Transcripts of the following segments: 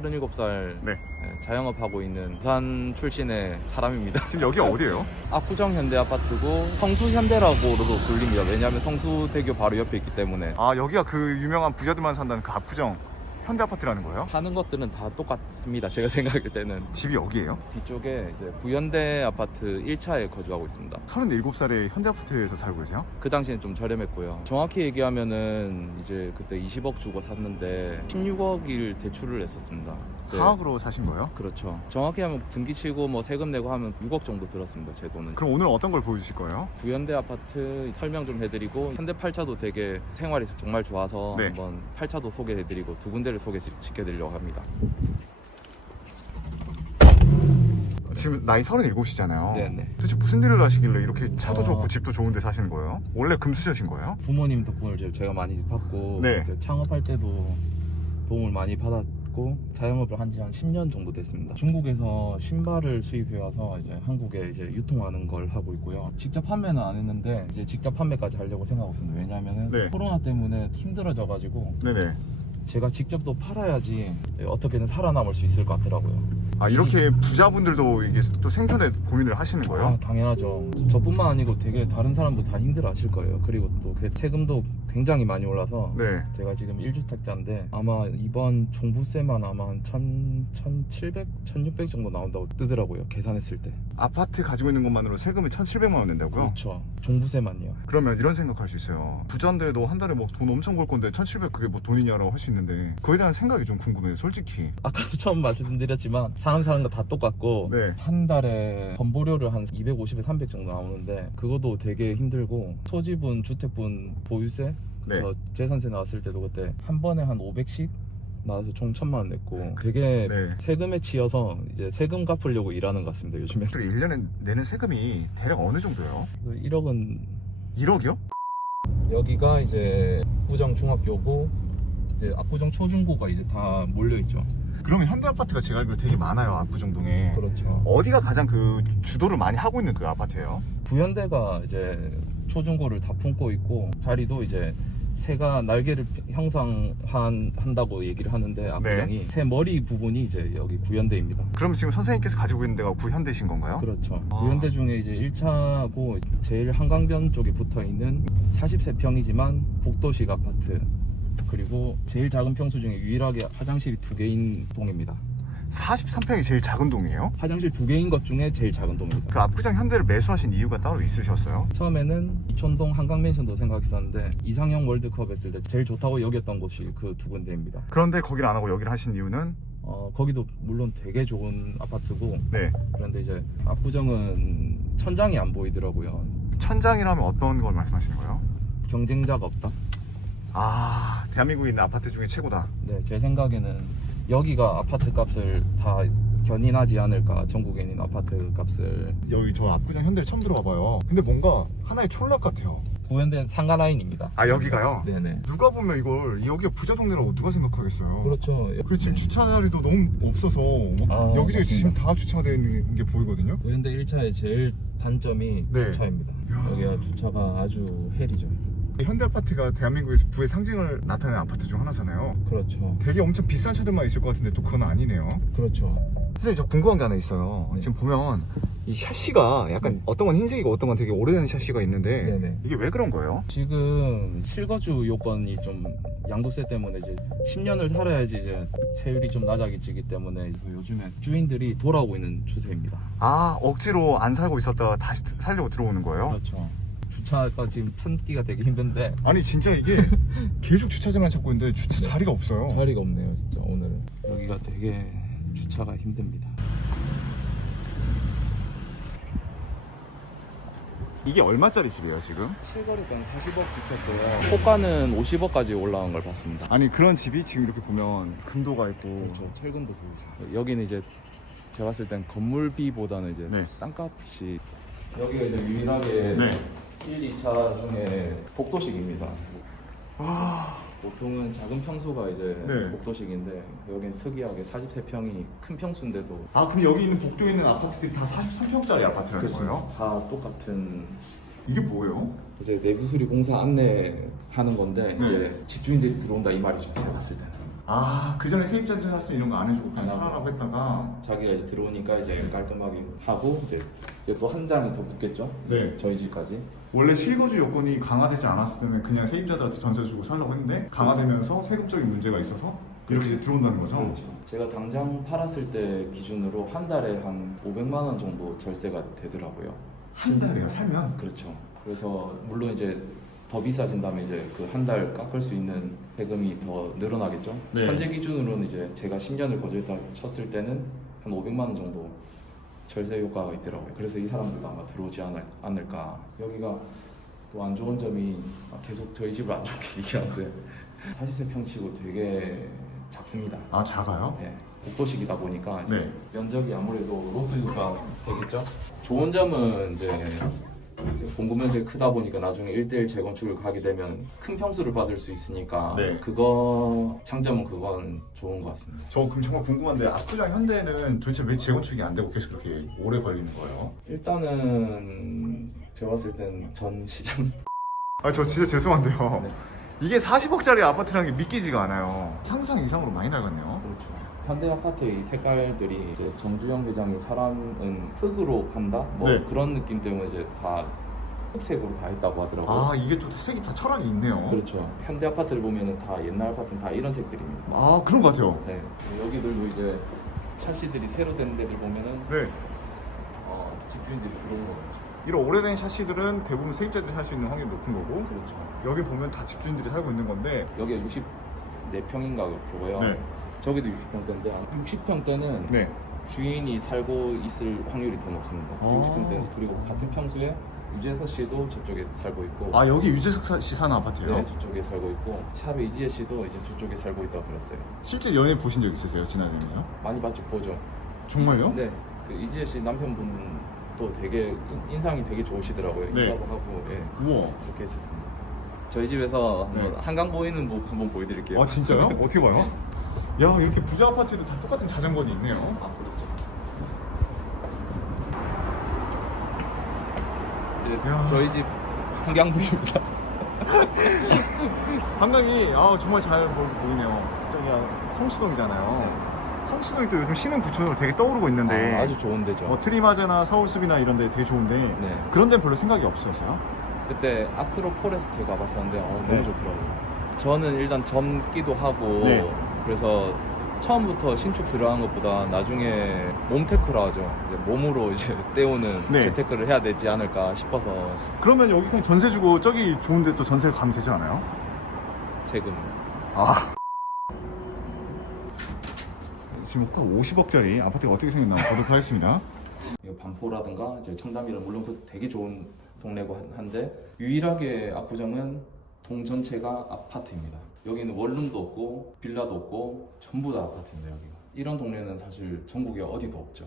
37살 네. 자영업하고 있는 부산 출신의 사람입니다. 지금 여기 어디예요? 압구정 현대아파트고 성수현대라고도 불립니다. 왜냐하면 성수대교 바로 옆에 있기 때문에 아, 여기가 그 유명한 부자들만 산다는 그 압구정 현대아파트라는 거예요? 하는 것들은 다 똑같습니다. 제가 생각할 때는. 집이 여기예요? 뒤쪽에 이제 부현대 아파트 1차에 거주하고 있습니다. 37살에 현대아파트에서 살고 계세요? 그 당시엔 좀 저렴했고요. 정확히 얘기하면은 이제 그때 20억 주고 샀는데 16억을 대출을 했었습니다. 네. 4억으로 사신 거예요? 그렇죠. 정확히 하면 등기 치고 뭐 세금 내고 하면 6억 정도 들었습니다. 제 돈은. 그럼 오늘 어떤 걸 보여주실 거예요? 부현대 아파트 설명 좀 해드리고 현대 8차도 되게 생활이 정말 좋아서 네. 한번 8차도 소개해드리고 두 군데를 소개시켜드리려고 합니다. 지금 나이 37이잖아요. 네네. 도대체 무슨 일을 하시길래 이렇게 차도 어. 좋고 집도 좋은 데 사시는 거예요? 원래 금수저신 거예요? 부모님 덕분을 제가 많이 받고 네. 이제 창업할 때도 도움을 많이 받았고 자영업을 한 지 한 10년 정도 됐습니다. 중국에서 신발을 수입해 와서 이제 한국에 이제 유통하는 걸 하고 있고요. 직접 판매는 안 했는데 이제 직접 판매까지 하려고 생각하고 있습니다. 왜냐하면은 네. 코로나 때문에 힘들어져 가지고 네네. 제가 직접 또 팔아야지 어떻게든 살아남을 수 있을 것 같더라고요. 아, 이렇게 부자분들도 이게 또 생존에 고민을 하시는 거예요? 아, 당연하죠. 저뿐만 아니고 되게 다른 사람도 다 힘들어 하실 거예요. 그리고 또 그 세금도 굉장히 많이 올라서 네. 제가 지금 1주택자인데 아마 이번 종부세만 아마 한 1,700, 1,600 정도 나온다고 뜨더라고요. 계산했을 때. 아파트 가지고 있는 것만으로 세금이 1,700만 원 낸다고요? 그렇죠. 종부세만요. 그러면 이런 생각할 수 있어요. 부자인데 너 한 달에 뭐 돈 엄청 벌 건데 1,700 그게 뭐 돈이냐라고 할 수 있는데 그거에 대한 생각이 좀 궁금해요, 솔직히. 아까도 처음 말씀드렸지만 사람 사는 거 다 똑같고 네. 한 달에 건보료를 한 250에 300 정도 나오는데 그것도 되게 힘들고 토지분, 주택분, 보유세, 네. 저 재산세 나왔을 때도 그때 한 번에 한 500씩 나와서 총 1,000만 원 냈고 되게 네. 세금에 치여서 이제 세금 갚으려고 일하는 것 같습니다. 요즘에. 그리고 1년에 내는 세금이 대략 어느 정도예요? 1억은 1억이요? 여기가 이제 압구정 중학교고 이제 압구정 초중고가 이제 다 몰려 있죠. 그러면 현대아파트가 제가 알기로 되게 많아요, 압구정동에. 그렇죠. 어디가 가장 그 주도를 많이 하고 있는 그 아파트예요? 부현대가 이제 초중고를 다 품고 있고 자리도 이제 새가 날개를 형성한다고 얘기를 하는데 압구정이 새 머리 부분이 이제 여기 부현대입니다. 그럼 지금 선생님께서 가지고 있는 데가 부현대신 건가요? 그렇죠. 아. 부현대 중에 이제 1차고 제일 한강변 쪽에 붙어 있는 43평이지만 복도식 아파트 그리고 제일 작은 평수 중에 유일하게 화장실이 2개인 동입니다. 43평이 제일 작은 동이에요? 화장실 2개인 것 중에 제일 작은 동입니다. 그 압구정 현대를 매수하신 이유가 따로 있으셨어요? 처음에는 이촌동 한강맨션도 생각했었는데 이상형 월드컵 했을 때 제일 좋다고 여겼던 곳이 그 두 군데입니다. 그런데 거기를 안 하고 여기를 하신 이유는? 거기도 물론 되게 좋은 아파트고 네. 그런데 이제 압구정은 천장이 안 보이더라고요. 천장이라면 어떤 걸 말씀하시는 거예요? 경쟁자가 없다. 아, 대한민국에 있는 아파트 중에 최고다. 네, 제 생각에는 여기가 아파트 값을 다 견인하지 않을까. 전국에 있는 아파트 값을. 여기 저 압구정 현대를 처음 들어봐봐요. 근데 뭔가 하나의 촌락 같아요. 부현대 상가 라인입니다. 아, 여기가요? 네네. 누가 보면 이걸 여기가 부자 동네라고 누가 생각하겠어요? 그렇죠. 그리고 지금 주차 자리도 너무 없어서 아, 여기저기 지금 맞습니다. 다 주차되어 있는 게 보이거든요. 부현대 1차의 제일 단점이 네. 주차입니다. 여기가 주차가 아주 헬이죠. 현대아파트가 대한민국에서 부의 상징을 나타내는 아파트 중 하나잖아요. 그렇죠. 되게 엄청 비싼 차들만 있을 것 같은데 또 그건 아니네요. 그렇죠. 선생님, 저 궁금한 게 하나 있어요. 네. 지금 보면 이 샤시가 약간 어떤 건 흰색이고 어떤 건 되게 오래된 샤시가 있는데 네네. 이게 왜 그런 거예요? 지금 실거주 요건이 좀 양도세 때문에 이제 10년을 살아야지 이제 세율이 좀 낮아지기 때문에 요즘에 주인들이 돌아오고 있는 추세입니다. 아, 억지로 안 살고 있었다가 다시 살려고 들어오는 거예요? 그렇죠. 주차가 지금 찾기가 되게 힘든데 아니 진짜 이게 계속 주차장을 찾고 있는데 주차 자리가 없어요. 자리가 없네요. 진짜 오늘은 여기가 되게 주차가 힘듭니다. 이게 얼마짜리 집이에요 지금? 실거래가는 40억 주택고요. 호가는 50억까지 올라온 걸 봤습니다. 아니 그런 집이 지금 이렇게 보면 금도가 있고 그렇죠. 철근도 보이죠. 여기는 이제 제가 봤을 땐 건물비보다는 이제 네. 땅값이 여기가 이제 유일하게 네. 1, 2차 중에 복도식입니다. 와, 보통은 작은 평수가 이제 네. 복도식인데 여긴 특이하게 43평이 큰 평수인데도 아 그럼 여기 있는 복도에 있는 아파트들이 다 43평짜리 아파트라는 거예요? 다 똑같은 이게 뭐예요? 이제 내부 수리 공사 안내하는 건데 네. 이제 집주인들이 들어온다 이 말이죠. 제가 봤을 때는. 아, 그 전에 세입자들 사실 이런 거 안 해주고 그냥 안 하고. 사라고 했다가. 자기가 이제 들어오니까 이제 깔끔하게 하고 이제 또 한 장이 더 붙겠죠. 네. 저희 집까지. 원래 실거주 요건이 강화되지 않았을 때는 그냥 세입자들한테 전세 주고 살려고 했는데 강화되면서 세금적인 문제가 있어서 이렇게 이제 들어온다는 거죠. 그렇죠. 제가 당장 팔았을 때 기준으로 한 달에 한 500만 원 정도 절세가 되더라고요. 한 달에요, 살면? 그렇죠. 그래서 물론 이제 더 비싸진다면 이제 그 한 달 깎을 수 있는 세금이 더 늘어나겠죠. 네. 현재 기준으로는 이제 제가 10년을 거주했다 쳤을 때는 한 500만 원 정도 절세 효과가 있더라고요. 그래서 이 사람들도 아마 들어오지 않을까. 여기가 또 안 좋은 점이 계속 저희 집을 안 좋게 얘기하는데 43평치고 되게 작습니다. 아, 작아요? 네. 복도식이다 보니까 이제 네. 면적이 아무래도 로스가 되겠죠. 좋은 점은 이제 공급 면적이 크다 보니까 나중에 1대1 재건축을 가게 되면 큰 평수를 받을 수 있으니까 네. 그거 장점은 그건 좋은 것 같습니다. 저 그럼 정말 궁금한데 압구정 현대는 도대체 왜 재건축이 안 되고 계속 그렇게 오래 걸리는 거예요? 일단은 제가 봤을 땐 전 시장 아, 저 진짜 죄송한데요. 네. 이게 40억짜리 아파트라는 게 믿기지가 않아요. 상상 이상으로 많이 낡았네요. 그렇죠. 현대 아파트의 이 색깔들이 이제 정주영 회장이 사람은 흙으로 간다 뭐 네. 그런 느낌 때문에 이제 다 흑색으로 다 했다고 하더라고요. 아, 이게 또 색이 다 철학이 있네요. 그렇죠. 현대 아파트를 보면은 다 옛날 아파트는 다 이런 색들입니다. 아, 그런 것 같아요. 네. 여기들도 이제 샤시들이 새로 된 데들 보면은 네. 집주인들이 들어온 거 같죠. 이런 오래된 샤시들은 대부분 세입자들이 살 수 있는 확률이 높은 거고 그렇죠. 여기 보면 다 집주인들이 살고 있는 건데. 여기가 64평인가 그거고요. 네. 저기도 60평대인데 60평대는 네. 주인이 살고 있을 확률이 더 높습니다. 아. 60평대 그리고 같은 평수에 유재석 씨도 저쪽에 살고 있고 아, 여기 유재석 씨 사는 아파트예요? 네, 저쪽에 살고 있고 샵의 이지혜 씨도 이제 저쪽에 살고 있다고 들었어요. 실제 연애 보신 적 있으세요? 지나다니면서? 많이 봤죠, 보죠. 정말요? 네, 그 이지혜 씨 남편분도 되게 인상이 되게 좋으시더라고요. 네. 인사도 하고, 예, 우와. 그렇게 했었습니다. 저희 집에서 한번 네. 한강 보이는 모 한번 보여드릴게요. 아, 진짜요? 어떻게 봐요? 야, 이렇게 부자 아파트에도 다 똑같은 자전거는 있네요. 아, 그렇죠. 이제 야. 저희 집 한강뷰입니다. 한강이 정말 잘 보이네요. 저기가 성수동이잖아요. 성수동이 또 요즘 신흥 부촌으로 되게 떠오르고 있는데 아주 좋은 데죠. 뭐 트리마제나 서울숲이나 이런 데 되게 좋은데 네. 그런 데는 별로 생각이 없으셨어요? 그때 아크로 포레스트 가봤었는데 네. 너무 좋더라고요. 저는 일단 젊기도 하고 네. 그래서 처음부터 신축 들어간 것보다 나중에 몸테크라 하죠. 이제 몸으로 이제 때우는 네. 재테크를 해야 되지 않을까 싶어서 그러면 여기 그냥 전세 주고 저기 좋은데 또 전세를 가면 되지 않아요? 세금. 아, 지금 딱 50억짜리 아파트가 어떻게 생겼나 보도록 하겠습니다. 이거 반포라든가 이제 청담이라 물론 그것도 되게 좋은 동네고 한데 유일하게 압구정은 동 전체가 아파트입니다. 여기는 원룸도 없고 빌라도 없고 전부 다 아파트입니다. 여기가. 이런 동네는 사실 전국에 어디도 없죠.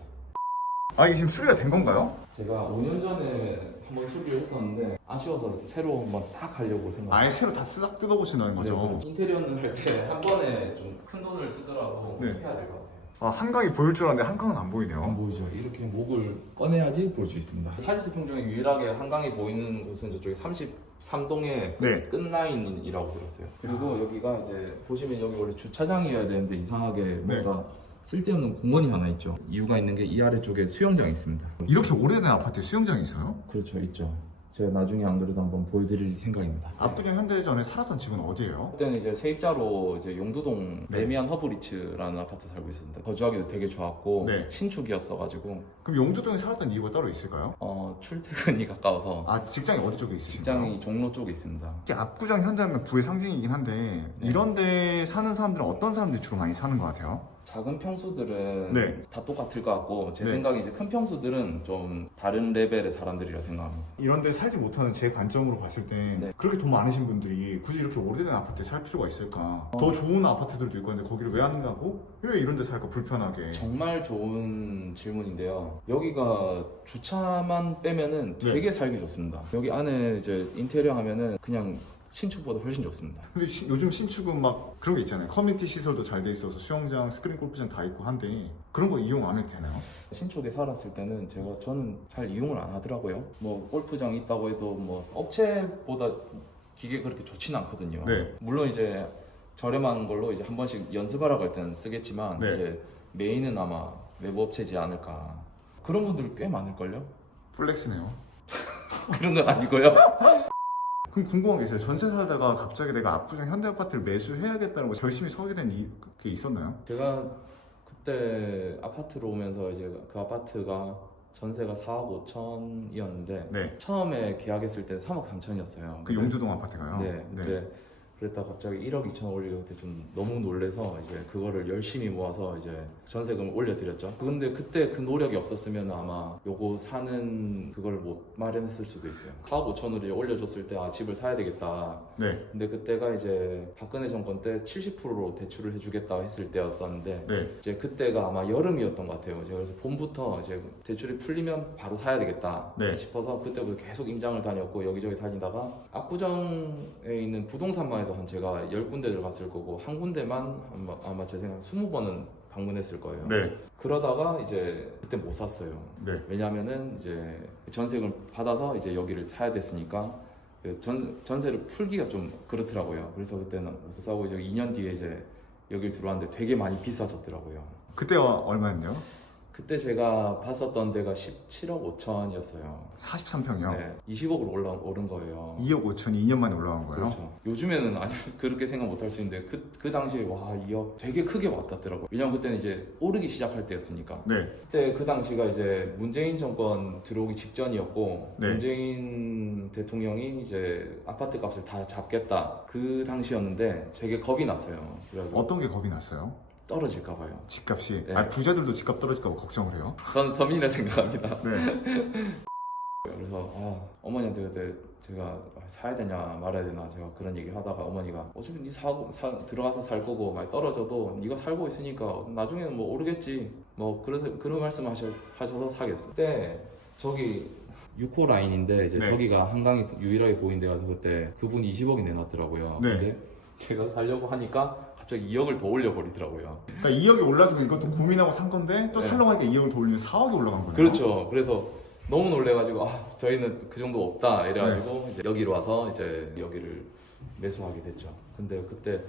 아, 이게 지금 수리가 된 건가요? 제가 5년 전에 한번 수리를 했었는데 아쉬워서 새로 한번 싹 하려고 생각해요. 아예 새로 다 싹 뜯어보신다는 거죠? 인테리어는 할 때 한 번에 좀 큰 돈을 쓰더라도 네. 해야 될 것 같아요. 아, 한강이 보일 줄 알았는데 한강은 안 보이네요. 안 보이죠? 이렇게 목을 꺼내야지 볼 수 있습니다. 44평 중에 유일하게 한강이 보이는 곳은 저쪽에 33동의 네. 끝라인이라고 들었어요. 그리고 여기가 이제 보시면 여기 원래 주차장이어야 되는데 이상하게 네. 뭔가 쓸데없는 공원이 하나 있죠. 이유가 있는 게 이 아래쪽에 수영장이 있습니다. 이렇게 오래된 아파트에 수영장이 있어요? 그렇죠, 있죠. 제가 나중에 안 그래도 한번 보여드릴 생각입니다. 압구정 현대전에 살았던 집은 어디예요? 그때는 이제 세입자로 이제 용두동 네. 레미안 허브리츠라는 아파트 살고 있었는데 거주하기도 되게 좋았고 네. 신축이었어가지고 그럼 용두동에 살았던 이유가 따로 있을까요? 출퇴근이 가까워서 아, 직장이 어디 쪽에 있으신가요? 직장이 종로 쪽에 있습니다. 특히 압구정 현대하면 부의 상징이긴 한데 네. 이런 데 사는 사람들은 어떤 사람들이 주로 많이 사는 것 같아요? 작은 평수들은 네. 다 똑같을 것 같고 제 네. 생각에 이제 큰 평수들은 좀 다른 레벨의 사람들이라 생각합니다. 이런 데 살지 못하는 제 관점으로 봤을 때 네. 그렇게 돈 많으신 분들이 굳이 이렇게 오래된 아파트에 살 필요가 있을까? 더 좋은 아파트들도 있고 한데 거기를 왜 안 가고 왜 이런 데 살까 불편하게? 정말 좋은 질문인데요. 여기가 주차만 빼면은 네. 되게 살기 좋습니다. 여기 안에 이제 인테리어 하면은 그냥 신축보다 훨씬 좋습니다. 근데 요즘 신축은 막 그런 게 있잖아요. 커뮤니티 시설도 잘 돼 있어서 수영장, 스크린 골프장 다 있고 한데 그런 거 이용 안 해도 되나요? 신축에 살았을 때는 저는 잘 이용을 안 하더라고요. 뭐 골프장이 있다고 해도 뭐 업체보다 기계 그렇게 좋지는 않거든요. 네. 물론 이제 저렴한 걸로 이제 한 번씩 연습하러 갈 때는 쓰겠지만 네. 이제 메인은 아마 외부 업체지 않을까. 그런 분들 꽤 많을걸요? 플렉스네요. 그런 건 아니고요. 그럼 궁금한 게 있어요. 전세 살다가 갑자기 내가 압구정 현대아파트를 매수해야겠다는 거 결심이 서게 된 게 있었나요? 제가 그때 아파트로 오면서 이제 그 아파트가 전세가 4억 5천이었는데 네. 처음에 계약했을 때 3억 3천이었어요. 그 용두동 아파트가요? 네, 그때 그랬다 갑자기 1억 2천 올리고 그때 좀 너무 놀래서 이제 그거를 열심히 모아서 이제 전세금을 올려드렸죠. 근데 그때 그 노력이 없었으면 아마 요거 사는 그걸 못 마련했을 수도 있어요. 4억 5천으로 올려줬을 때 아 집을 사야 되겠다. 네. 근데 그때가 이제 박근혜 정권 때 70%로 대출을 해주겠다 했을 때였었는데 네. 이제 그때가 아마 여름이었던 것 같아요. 제가 그래서 봄부터 이제 대출이 풀리면 바로 사야 되겠다 네. 싶어서 그때부터 계속 임장을 다녔고 여기저기 다니다가 압구정에 있는 부동산만 해도 한 제가 10군데를 갔을 거고 한 군데만 아마 제 생각에 20번은 방문했을 거예요. 네. 그러다가 이제 그때 못 샀어요. 네. 왜냐하면은 이제 전세금을 받아서 이제 여기를 사야 됐으니까 전세를 풀기가 좀 그렇더라고요. 그래서 그때는 못 사고 이제 2년 뒤에 이제 여길 들어왔는데 되게 많이 비싸졌더라고요. 그때가 얼마였나요? 그때 제가 봤었던 데가 17억 5천이었어요. 43평이요? 네, 20억으로 오른 거예요. 2억 5천이 2년 만에 올라간 거예요? 그렇죠. 요즘에는 아니 그렇게 생각 못 할 수 있는데 그 당시에 와 2억 되게 크게 왔다더라고요. 왜냐면 그때는 이제 오르기 시작할 때였으니까. 네. 그때 그 당시가 이제 문재인 정권 들어오기 직전이었고 네. 문재인 대통령이 이제 아파트 값을 다 잡겠다 그 당시였는데 되게 겁이 났어요. 그래서 어떤 게 겁이 났어요? 떨어질까 봐요. 집값이? 네. 아, 부자들도 집값 떨어질까 봐 걱정을 해요? 전 서민이라 생각합니다. 네. 그래서 어머니한테 그때 제가 사야 되냐 말아야 되나 제가 그런 얘기를 하다가 어머니가 어차피 네 들어가서 살 거고 많이 떨어져도 네가 살고 있으니까 나중에는 뭐 오르겠지 뭐 그래서 그런 말씀 하셔서 사겠어. 그때 저기 6호 라인인데 이제 네. 저기가 한강이 유일하게 보인 데 가서 그때 그분이 20억이 내놨더라고요. 네. 근데 제가 살려고 하니까 갑자기 2억을 더 올려버리더라고요. 그러니까 2억이 올라서 그러니까 또 고민하고 산 건데 또 네. 살려고 하니까 2억을 더 올리면 4억이 올라간 거예요? 그렇죠. 그래서 너무 놀래가지고 저희는 그 정도 없다 이래가지고 네. 이제 여기로 와서 이제 여기를 매수하게 됐죠. 근데 그때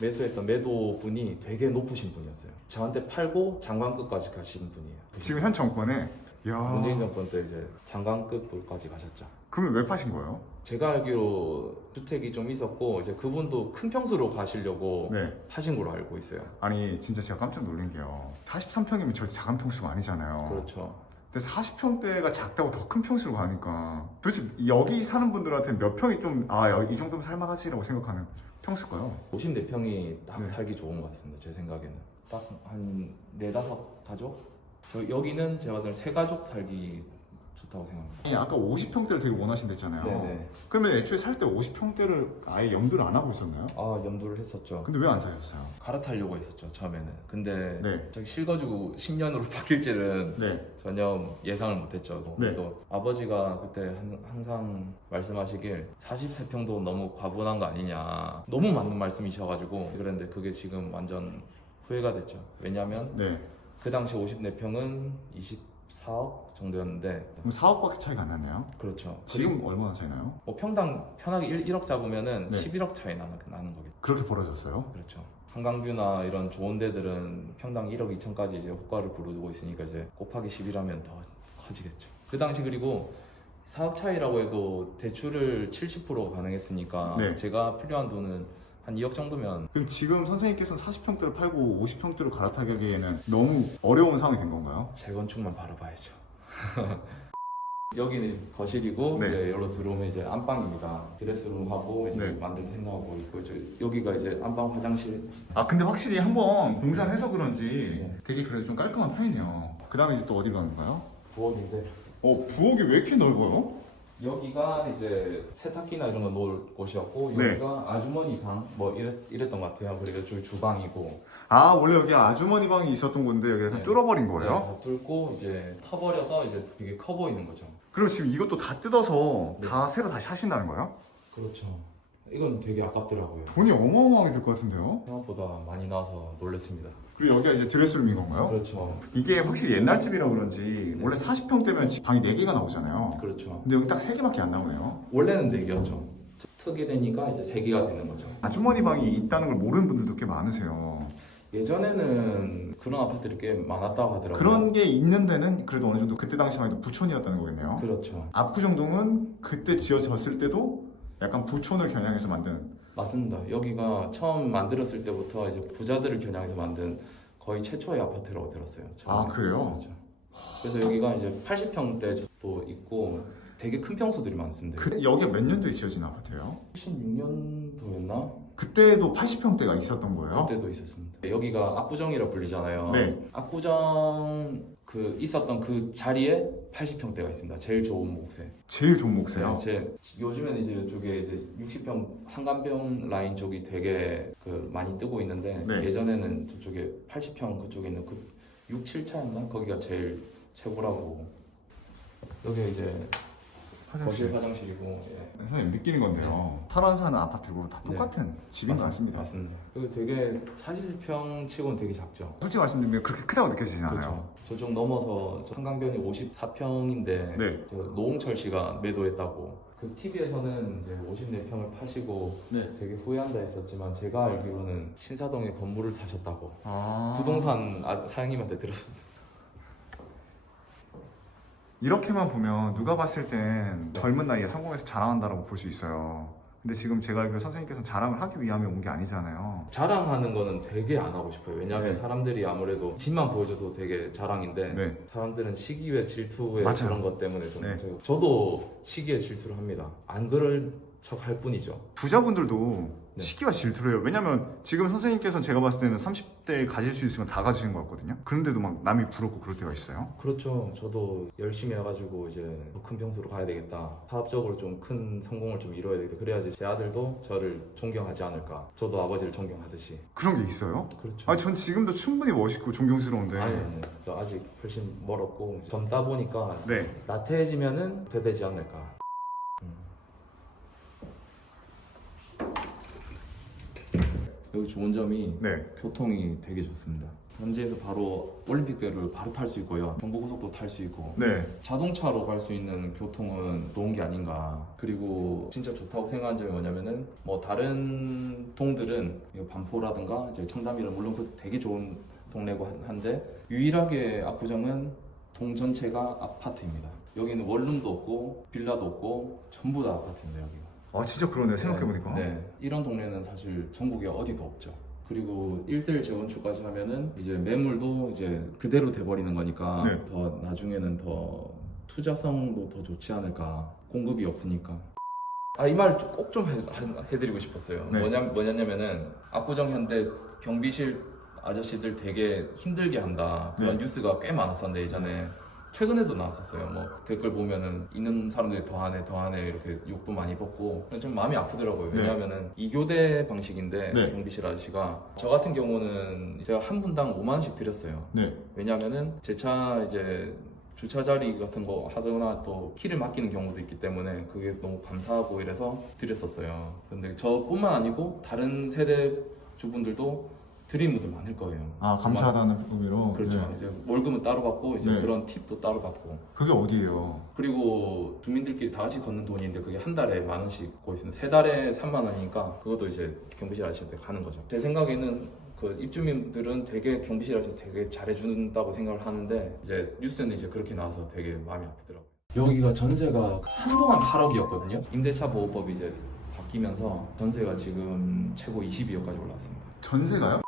매수했던 매도분이 되게 높으신 분이었어요. 저한테 팔고 장관급까지 가신 분이에요. 지금 현 정권에 이야. 문재인 정권 때 이제 장관급까지 가셨죠. 그러면 왜 파신 거예요? 제가 알기로 주택이 좀 있었고 이제 그분도 큰 평수로 가시려고 네. 하신 걸로 알고 있어요. 아니 진짜 제가 깜짝 놀란 게요. 43평이면 절대 작은 평수가 아니잖아요. 그렇죠. 근데 40평대가 작다고 더 큰 평수로 가니까 도대체 여기 사는 분들한테 몇 평이 좀 이 정도면 살만하지라고 생각하는 평수일까요? 54평이 딱 네. 살기 좋은 것 같습니다. 제 생각에는 딱 한 4-5 가족? 여기는 제가 봤을 때 3가족 살기 좋다고 생각합니다. 아니, 아까 50평대를 되게 원하신댔잖아요. 네네. 그러면 애초에 살 때 50평대를 아예 염두를 안 하고 있었나요? 염두를 했었죠. 근데 왜 안 사셨어요? 갈아타려고 했었죠 처음에는. 근데 네. 저기 실거주 10년으로 바뀔 줄은 네. 전혀 예상을 못했죠. 네. 또 아버지가 그때 항상 말씀하시길 43평도 너무 과분한 거 아니냐, 너무 맞는 말씀이셔가지고 그랬는데 그게 지금 완전 후회가 됐죠. 왜냐면 네. 그 당시 54평은 24억 정도였는데. 그럼 4억밖에 차이가 안 나네요. 그렇죠. 지금 얼마나 차이나요? 뭐 평당 편하게 1억 잡으면은 네. 11억 차이 나는 거겠죠. 그렇게 벌어졌어요? 그렇죠. 한강뷰나 이런 좋은 데들은 평당 1억 2천까지 이제 호가를 부르고 있으니까 이제 곱하기 10이라면 더 커지겠죠. 그 당시 그리고 4억 차이라고 해도 대출을 70% 가능했으니까 네. 제가 필요한 돈은 한 2억 정도면. 그럼 지금 선생님께서는 40평대를 팔고 50평대로 갈아타기에는 너무 어려운 상황이 된 건가요? 재건축만 바라봐야죠. 여기는 거실이고 네. 이제 여기로 들어오면 이제 안방입니다. 드레스룸하고 이제 네. 만들 생각하고 있고 여기가 이제 안방 화장실. 아 근데 확실히 한번 공사를 해서 그런지 네. 되게 그래도 좀 깔끔한 편이네요. 그 다음에 이제 또 어디 가는 건가요? 부엌인데 부엌이 왜 이렇게 넓어요? 여기가 이제 세탁기나 이런 거 놓을 곳이었고 네. 여기가 아주머니 방 뭐 이랬던 것 같아요. 그리고 저기 주방이고. 아 원래 여기 아주머니 방이 있었던 건데 여기가 다 네. 뚫어버린 거예요? 다 뚫고 이제 터버려서 이제 되게 커 보이는 거죠. 그럼 지금 이것도 다 뜯어서 네. 다 새로 다시 하신다는 거예요? 그렇죠. 이건 되게 아깝더라고요. 돈이 어마어마하게 들 것 같은데요? 생각보다 많이 나와서 놀랐습니다. 그리고 여기가 이제 드레스룸인 건가요? 그렇죠. 이게 확실히 옛날 집이라 그런지 원래 40평대면 방이 4개가 나오잖아요. 그렇죠. 근데 여기 딱 3개밖에 안 나오네요. 원래는 4개였죠. 크게 되니까 이제 3개가 되는 거죠. 아주머니 방이 있다는 걸 모르는 분들도 꽤 많으세요. 예전에는 그런 아파트들이 꽤 많았다고 하더라고요. 그런 게 있는 데는 그래도 어느 정도 그때 당시만 해도 부촌이었다는 거겠네요. 그렇죠. 압구정동은 그때 지어졌을 때도 약간 부촌을 겨냥해서 만든. 맞습니다. 여기가 처음 만들었을 때부터 이제 부자들을 겨냥해서 만든 거의 최초의 아파트라고 들었어요. 아, 그래요? 그렇죠. 그래서 여기가 이제 80평대도 있고 되게 큰 평수들이 많습니다. 여기가 몇 년도에 지어진 아파트예요? 86년도였나? 그때도 80평대가 있었던 거예요? 그때도 있었습니다. 여기가 압구정이라 불리잖아요. 네. 압구정 그 있었던 그 자리에 80평대가 있습니다. 제일 좋은 목세. 제일 좋은 목세요? 요즘에는 이제 이쪽에 이제 60평 한강변 라인 쪽이 되게 그 많이 뜨고 있는데 네. 예전에는 저쪽에 80평 그쪽에 있는 그 6, 7차였나? 거기가 제일 최고라고. 여기 이제 거실 화장실이고 선생님 느끼는 건데요. 사람 사는 아파트고 다 똑같은 집인 것 같습니다. 맞습니다. 여기 되게 40평 치고는 되게 작죠. 솔직히 말씀드리면 그렇게 크다고 느껴지진 않아요. 그렇죠. 저쪽 넘어서 한강변이 54평인데 네. 노홍철 씨가 매도했다고. 그 TV에서는 이제 54평을 파시고 네. 되게 후회한다 했었지만 제가 알기로는 신사동에 건물을 사셨다고 아... 부동산 사장님한테 들었습니다. 이렇게만 보면 누가 봤을 땐 젊은 나이에 성공해서 자랑한다라고 볼 수 있어요. 근데 지금 제가 알기로 선생님께서는 자랑을 하기 위함에 온 게 아니잖아요. 자랑하는 거는 되게 안 하고 싶어요. 왜냐하면 사람들이 아무래도 집만 보여줘도 되게 자랑인데 네. 사람들은 시기에 질투에 맞아요. 그런 것 때문에 좀 네. 저도 시기에 질투를 합니다. 안 그럴 척 할 뿐이죠. 부자분들도 네. 시기와 질투를 해요. 왜냐면 지금 선생님께서는 제가 봤을 때는 30대에 가질 수 있으면 다 가지신 것 같거든요. 그런데도 막 남이 부럽고 그럴 때가 있어요. 그렇죠. 저도 열심히 해가지고 이제 더 큰 평수로 가야 되겠다. 사업적으로 좀 큰 성공을 좀 이뤄야 되겠다. 그래야지 제 아들도 저를 존경하지 않을까. 저도 아버지를 존경하듯이. 그런 게 있어요? 그렇죠. 아니 전 지금도 충분히 멋있고 존경스러운데. 아니, 저 아직 훨씬 멀었고 젊다 보니까 네. 나태해지면은 되지 않을까. 여기 좋은 점이 네. 교통이 되게 좋습니다. 현지에서 바로 올림픽대로를 바로 탈 수 있고요. 경부고속도 탈 수 있고 네. 자동차로 갈 수 있는 교통은 좋은 게 아닌가. 그리고 진짜 좋다고 생각한 점이 뭐냐면은 뭐 다른 동들은 반포라든가 이제 청담이랑 물론 그것도 되게 좋은 동네고 한데 유일하게 압구정은 동 전체가 아파트입니다. 여기는 원룸도 없고 빌라도 없고 전부 다 아파트입니다. 여기가. 아 진짜 그러네요. 생각해보니까. 네. 이런 동네는 사실 전국에 어디도 없죠. 그리고 1대1 재건축까지 하면은 이제 매물도 이제 그대로 돼버리는 거니까 네. 더 나중에는 더 투자성도 더 좋지 않을까. 공급이 없으니까. 이 말 꼭 좀 해드리고 싶었어요. 네. 뭐냐면은 압구정 현대 경비실 아저씨들 되게 힘들게 한다. 그런 네. 뉴스가 꽤 많았었는데 예전에. 최근에도 나왔었어요. 뭐 댓글 보면은 있는 사람들이 더하네 이렇게 욕도 많이 먹고 좀 마음이 아프더라고요. 네. 왜냐하면은 2교대 방식인데 네. 경비실 아저씨가 저 같은 경우는 제가 한 분당 5만 원씩 드렸어요. 네. 왜냐하면은 제 차 이제 주차 자리 같은 거 하거나 또 키를 맡기는 경우도 있기 때문에 그게 너무 감사하고 이래서 드렸었어요. 근데 저뿐만 아니고 다른 세대 주분들도 드린 분들 많을 거예요. 아 감사하다는 의미로. 그렇죠. 네. 이제 월급은 따로 받고 이제 네. 그런 팁도 따로 받고. 그게 어디예요? 그리고 주민들끼리 다 같이 걷는 돈인데 그게 한 달에 10,000원씩 걷고 있습니다. 세 달에 3만 원이니까 그것도 이제 경비실 아저씨한테 가는 거죠. 제 생각에는 그 입주민들은 되게 경비실 아저씨 되게 잘해준다고 생각을 하는데 이제 뉴스는 이제 그렇게 나와서 되게 마음이 아프더라고요. 여기가 전세가 한동안 8억이었거든요. 임대차 보호법이 이제 바뀌면서 전세가 지금 최고 22억까지 올라왔습니다. 전세가요?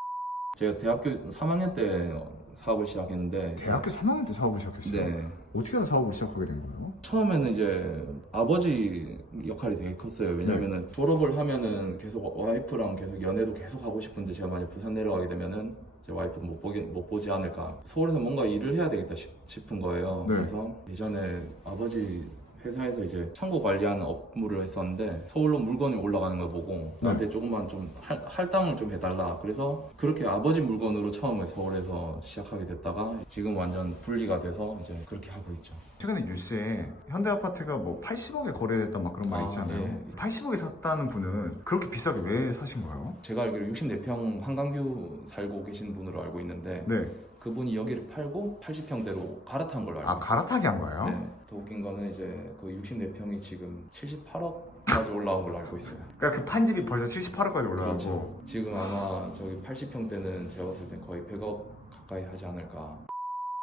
제가 대학교 3학년 때 사업을 시작했는데 대학교 3학년 때 사업을 시작했어요? 네. 어떻게 해서 사업을 시작하게 된 거예요? 처음에는 이제 아버지 역할이 되게 컸어요. 왜냐면은 졸업을 하면은 계속 와이프랑 계속 연애도 계속 하고 싶은데 제가 만약 부산 내려가게 되면은 제 와이프도 못 보지 않을까. 서울에서 뭔가 일을 해야 되겠다 싶은 거예요. 네. 그래서 예전에 아버지 회사에서 이제 창고 관리하는 업무를 했었는데 서울로 물건이 올라가는 걸 보고 나한테 조금만 좀 할당을 좀 해달라. 그래서 그렇게 아버지 물건으로 처음에 서울에서 시작하게 됐다가 지금 완전 분리가 돼서 이제 그렇게 하고 있죠. 최근에 뉴스에 현대아파트가 뭐 80억에 거래됐다 막 그런 말 있잖아요. 예. 80억에 샀다는 분은 그렇게 비싸게 왜 사신 거예요? 제가 알기로 64평 한강뷰 살고 계신 분으로 알고 있는데 네. 그분이 여기를 팔고 80평대로 갈아탄 걸로 알고 있어요. 갈아타기 한 거예요? 네. 더 웃긴 거는 이제 그 64평이 지금 78억 까지 올라온 걸로 알고 있어요. 그러니까 그 판집이 벌써 78억까지 올라가고. 그렇죠. 지금 아마 저기 80평대는 제가 봤을 때 거의 100억 가까이 하지 않을까.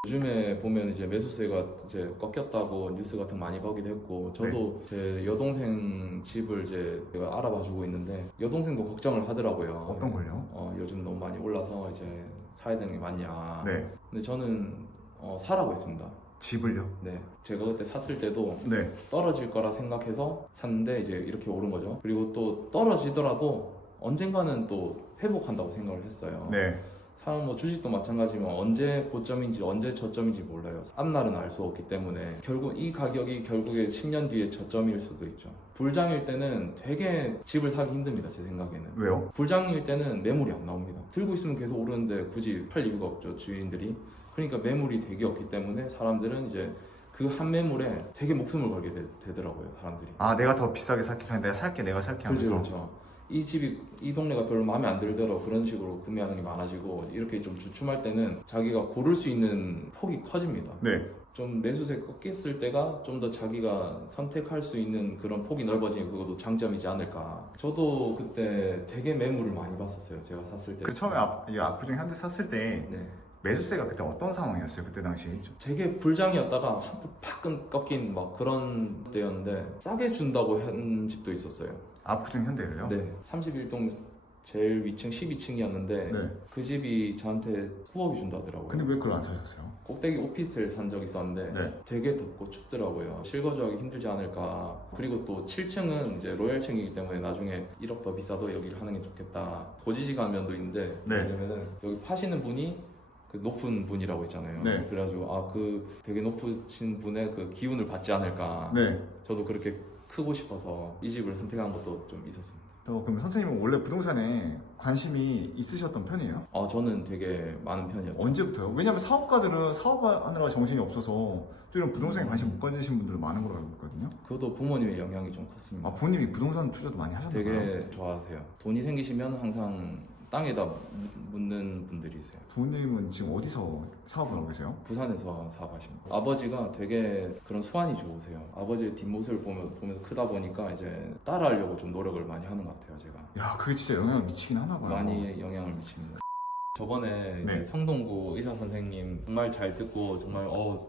요즘에 보면 이제 매수세가 이제 꺾였다고 뉴스 같은 거 많이 보기도 했고, 저도 제 여동생 집을 이제 제가 알아봐주고 있는데 여동생도 걱정을 하더라고요. 어떤 걸요? 요즘 너무 많이 올라서 이제 사야 되는 게 맞냐. 네. 근데 저는 사라고 했습니다. 집을요? 네, 제가 그때 샀을 때도 네. 떨어질 거라 생각해서 샀는데 이제 이렇게 오른 거죠. 그리고 또 떨어지더라도 언젠가는 또 회복한다고 생각을 했어요. 네. 사람 뭐 주식도 마찬가지지만 언제 고점인지 언제 저점인지 몰라요. 앞날은 알 수 없기 때문에 결국 이 가격이 결국에 10년 뒤에 저점일 수도 있죠. 불장일 때는 되게 집을 사기 힘듭니다, 제 생각에는. 왜요? 불장일 때는 매물이 안 나옵니다. 들고 있으면 계속 오르는데 굳이 팔 이유가 없죠, 주인들이. 그러니까 매물이 되게 없기 때문에 사람들은 이제 그 한 매물에 되게 목숨을 걸게 되더라고요, 사람들이. 아, 내가 더 비싸게 살게, 그냥 내가 살게 하면서. 그렇죠. 이 집이 이 동네가 별로 마음에 안 들더라도 그런 식으로 구매하는 게 많아지고, 이렇게 좀 주춤할 때는 자기가 고를 수 있는 폭이 커집니다. 네. 좀 매수세 꺾였을 때가 좀 더 자기가 선택할 수 있는 그런 폭이 넓어지는 그것도 장점이지 않을까. 저도 그때 되게 매물을 많이 봤었어요, 제가 샀을 때. 그 처음에 이 압구정 현대 샀을 때 네. 매수세가 그때 어떤 상황이었어요? 그때 당시? 되게 불장이었다가 한번 팍 꺾인 막 그런 때였는데 싸게 준다고 한 집도 있었어요. 압구정 현대를요? 네, 31동 제일 위층 12층이었는데 네. 그 집이 저한테 9억이 준다더라고요. 근데 왜 그걸 안 사셨어요? 꼭대기 오피스텔 산 적이 있었는데 네. 되게 덥고 춥더라고요. 실거주하기 힘들지 않을까. 그리고 또 7층은 이제 로얄층이기 때문에 나중에 1억 더 비싸도 여기를 하는 게 좋겠다. 고지식한 면도 있는데, 네. 왜냐면은 여기 파시는 분이 그 높은 분이라고 있잖아요. 네. 그래가지고 그 되게 높으신 분의 그 기운을 받지 않을까. 네. 저도 그렇게 크고 싶어서 이 집을 선택한 것도 좀 있었습니다. 그럼 선생님은 원래 부동산에 관심이 있으셨던 편이에요? 저는 되게 많은 편이었죠. 언제부터요? 왜냐면 사업가들은 사업하느라 정신이 없어서 또 이런 부동산에 관심 못 가지신 분들 많은 걸로 알고 있거든요. 그것도 부모님의 영향이 좀 컸습니다. 아, 부모님이 부동산 투자도 많이 하셨나요? 되게 좋아하세요. 돈이 생기시면 항상 땅에다 묻는 분들이세요. 부모님은 지금 어디서 사업을 하고 계세요? 부산에서 사업하십니다. 아버지가 되게 그런 수완이 좋으세요. 아버지의 뒷모습을 보면서 크다 보니까 이제 따라하려고 좀 노력을 많이 하는 것 같아요, 제가. 야, 그게 진짜 영향을 미치긴 하나 봐요. 많이 영향을 미칩니다. 저번에 이제 네. 성동구 의사 선생님 정말 잘 듣고 정말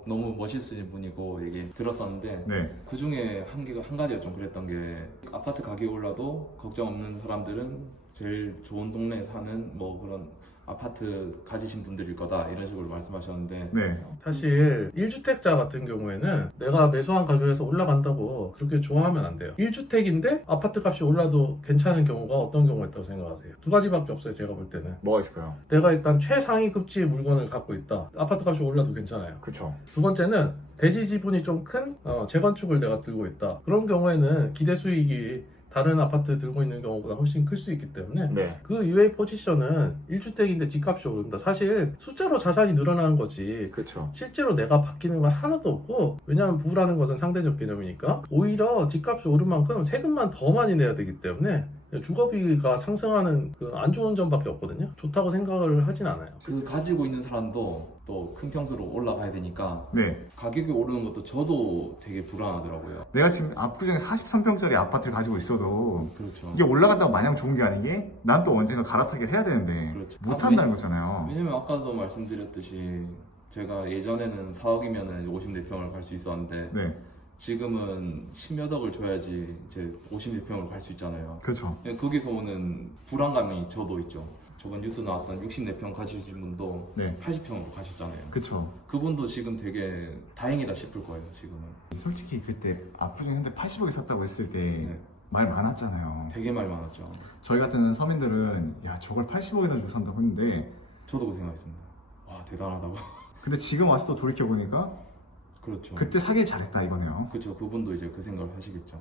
너무 멋있으신 분이고 얘기 들었었는데, 네. 그 중에 한 가지가 좀 그랬던 게, 아파트 가격이 올라도 걱정 없는 사람들은 제일 좋은 동네에 사는 뭐 그런 아파트 가지신 분들일 거다, 이런 식으로 말씀하셨는데, 네. 사실 1주택자 같은 경우에는 내가 매수한 가격에서 올라간다고 그렇게 좋아하면 안 돼요. 1주택인데 아파트 값이 올라도 괜찮은 경우가 어떤 경우가 있다고 생각하세요? 두 가지밖에 없어요, 제가 볼 때는. 뭐가 있을까요? 내가 일단 최상위 급지의 물건을 갖고 있다. 아파트 값이 올라도 괜찮아요. 그쵸. 두 번째는 대지 지분이 좀 큰 재건축을 내가 들고 있다. 그런 경우에는 기대 수익이 다른 아파트 들고 있는 경우보다 훨씬 클 수 있기 때문에 네. 그 이외의 포지션은 1주택인데 집값이 오른다. 사실 숫자로 자산이 늘어나는 거지 그쵸. 실제로 내가 바뀌는 건 하나도 없고, 왜냐하면 부라는 것은 상대적 개념이니까 오히려 집값이 오른 만큼 세금만 더 많이 내야 되기 때문에 주거비가 상승하는 그 안 좋은 점밖에 없거든요. 좋다고 생각을 하진 않아요. 그 가지고 있는 사람도 또 큰 평수로 올라가야 되니까 네. 가격이 오르는 것도 저도 되게 불안하더라고요. 내가 지금 압구정에 43평짜리 아파트를 가지고 있어도 그렇죠. 이게 올라간다고 마냥 좋은 게 아니게 난 또 언젠가 갈아타기를 해야 되는데 그렇죠. 못한다는 거잖아요. 왜냐면 아까도 말씀드렸듯이 제가 예전에는 4억이면은 54평을 갈 수 있었는데, 네. 지금은 10몇 억을 줘야지 이제 54평을 갈 수 있잖아요. 그렇죠. 거기서 오는 불안감이 저도 있죠. 저번 뉴스 나왔던 64평 가지신 분도 네. 80평으로 가셨잖아요. 그렇죠. 그분도 지금 되게 다행이다 싶을 거예요, 지금은. 솔직히 그때 압구정 현대 80억에 샀다고 했을 때 네. 말 많았잖아요. 되게 말 많았죠. 저희 같은 서민들은 야, 저걸 80억에다 주고 산다고 했는데, 저도 그 생각했습니다. 와, 대단하다고. 근데 지금 와서 또 돌이켜보니까 그렇죠. 그때 사길 잘했다 이거네요. 그렇죠. 그분도 이제 그 생각을 하시겠죠.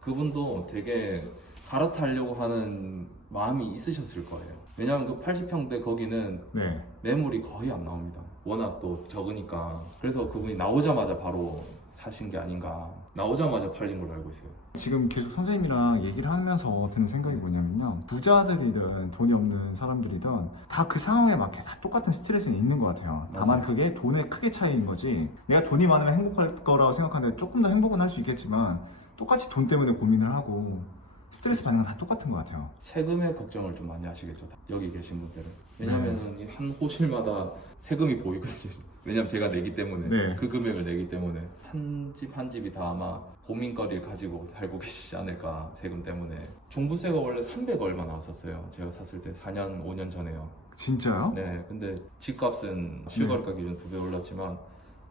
그분도 되게 갈아타려고 하는 마음이 있으셨을 거예요. 왜냐하면 그 80평대 거기는 네. 매물이 거의 안 나옵니다. 워낙 또 적으니까. 그래서 그분이 나오자마자 바로 사신 게 아닌가. 나오자마자 팔린 걸로 알고 있어요. 지금 계속 선생님이랑 얘기를 하면서 드는 생각이 뭐냐면요, 부자들이든 돈이 없는 사람들이든 다 그 상황에 맞게 다 똑같은 스트레스는 있는 것 같아요. 다만 맞아요. 그게 돈의 크게 차이인 거지, 내가 돈이 많으면 행복할 거라고 생각하는데 조금 더 행복은 할 수 있겠지만 똑같이 돈 때문에 고민을 하고 스트레스 받는 건 다 똑같은 것 같아요. 세금의 걱정을 좀 많이 하시겠죠, 여기 계신 분들은. 왜냐면은 이한 호실마다 세금이 보이거든요. 왜냐면 제가 내기 때문에, 네. 그 금액을 내기 때문에 한 집 한 집이 다 아마 고민거리를 가지고 살고 계시지 않을까, 세금 때문에. 종부세가 원래 300 얼마 나왔었어요. 제가 샀을 때 4년 5년 전에요. 진짜요? 네, 근데 집값은 실거래가 기준 2배 올랐지만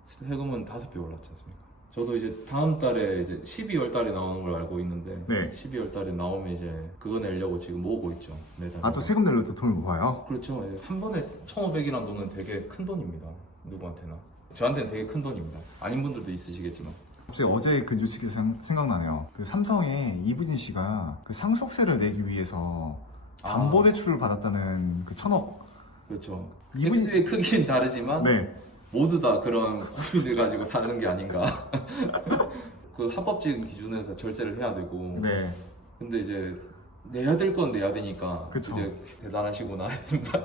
세금은 5배 올랐지 않습니까? 저도 이제 다음 달에 이제 12월 달에 나오는 걸 알고 있는데, 네. 12월 달에 나오면 이제 그거 내려고 지금 모으고 있죠. 매달. 아, 또 세금 내려도 돈을 모아요? 그렇죠. 한 번에 1,500이라는 돈은 되게 큰 돈입니다. 누구한테나. 저한테는 되게 큰 돈입니다. 아닌 분들도 있으시겠지만. 갑자기 어제 그 뉴스기사 생각나네요. 그 삼성의 이부진 씨가 그 상속세를 내기 위해서 담보대출을 받았다는 그 1,000억. 그렇죠. 이분- 액수의 크기는 다르지만 네. 모두 다 그런 고민을 가지고 사는 게 아닌가. 그 합법적인 기준에서 절세를 해야 되고. 네. 근데 이제 내야 될 건 내야 되니까 그쵸. 이제 대단하시구나 했습니다.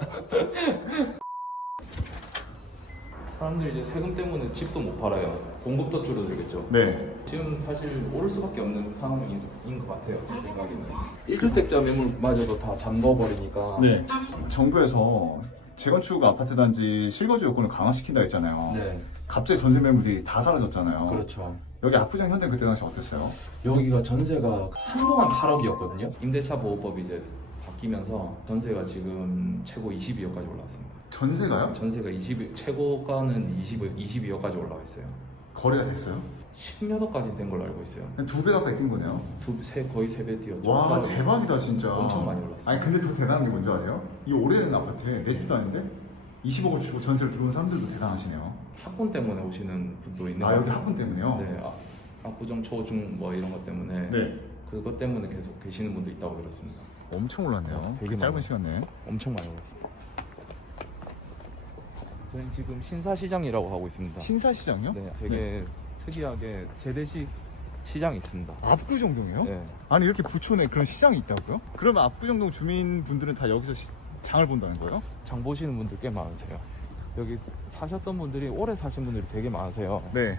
사람들이 이제 세금 때문에 집도 못 팔아요. 공급도 줄어들겠죠. 네. 지금 사실 오를 수밖에 없는 상황인 것 같아요. 제 생각에는. 1주택자 매물마저도 다 잠궈버리니까. 네. 정부에서 재건축 아파트 단지 실거주 요건을 강화시킨다 했잖아요. 네, 갑자기 전세 매물이 다 사라졌잖아요. 그렇죠. 여기 압구정 현대 그때 당시 어땠어요? 여기가 전세가 한동안 8억이었거든요. 임대차 보호법이 이제 바뀌면서 전세가 지금 최고 22억까지 올라왔습니다. 전세가요? 전세가 최고가는 22억까지 올라와 있어요. 거래가 됐어요? 10몇 억까지 된 걸로 알고 있어요. 한 2배 가까이 뛴 거네요. 거의 3배 뛰었죠. 와, 대박이다 진짜. 엄청 많이 올랐어요. 아니 근데 더 대단한 게 뭔지 아세요? 이 오래된 아파트에 내 집도 아닌데 20억을 주고 전세를 들어온 사람들도 대단하시네요. 학군 때문에 오시는 분도 있는 아, 것 여기 같아요. 학군 때문에요? 네, 압구정 초중 뭐 이런 것 때문에 네. 그것 때문에 계속 계시는 분도 있다고 들었습니다. 엄청 올랐네요. 되게 그 짧은 많아요. 시간 내에. 엄청 많이 올랐습니다. 저희는 지금 신사시장이라고 하고 있습니다. 신사시장이요? 네, 되게 특이하게 재래식 시장이 있습니다. 압구정동이요? 네, 아니 이렇게 부촌에 그런 시장이 있다고요? 그러면 압구정동 주민분들은 다 여기서 장을 본다는 거예요? 장 보시는 분들 꽤 많으세요. 여기 사셨던 분들이 오래 사신 분들이 되게 많으세요. 네.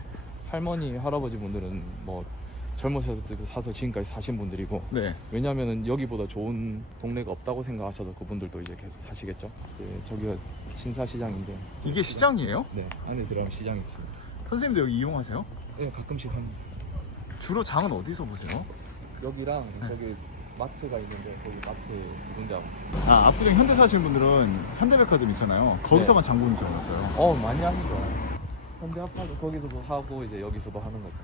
할머니, 할아버지 분들은 뭐 젊으셨을 때 사서 지금까지 사신 분들이고, 네. 왜냐면은 여기보다 좋은 동네가 없다고 생각하셔서 그분들도 이제 계속 사시겠죠. 네, 저기가 신사시장인데, 이게 시장이에요? 네, 안에 들어가면 시장이 있습니다. 선생님도 여기 이용하세요? 네, 가끔씩 합니다. 주로 장은 어디서 보세요? 여기랑 저기 마트가 있는데 거기 마트 두 군데 하고 있습니다. 아, 압구정 현대 사시는 분들은 현대백화점 있잖아요. 거기서만 장 보는 줄 알았어요. 많이 하시죠. 현대 아파트 거기서도 하고 이제 여기서도 하는 거죠.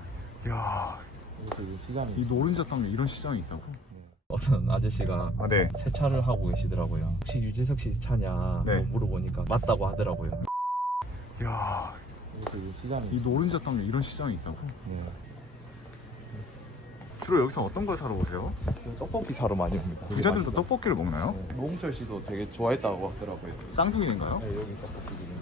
이야, 여기 시장이. 이 노른자 땅에 이런 시장이 있다고? 어떤 아저씨가 아, 네. 세차를 하고 계시더라고요. 혹시 유재석 씨 차냐? 네. 뭐 물어보니까 맞다고 하더라고요. 이야, 여기 시장이. 이 노른자 땅에 이런 시장이 있다고? 네. 주로 여기서 어떤 걸 사러 오세요? 떡볶이 사러 많이 옵니다. 부자들도 떡볶이를 먹나요? 네. 노홍철 씨도 되게 좋아했다고 하더라고요. 쌍둥이인가요? 네, 여기 떡볶이는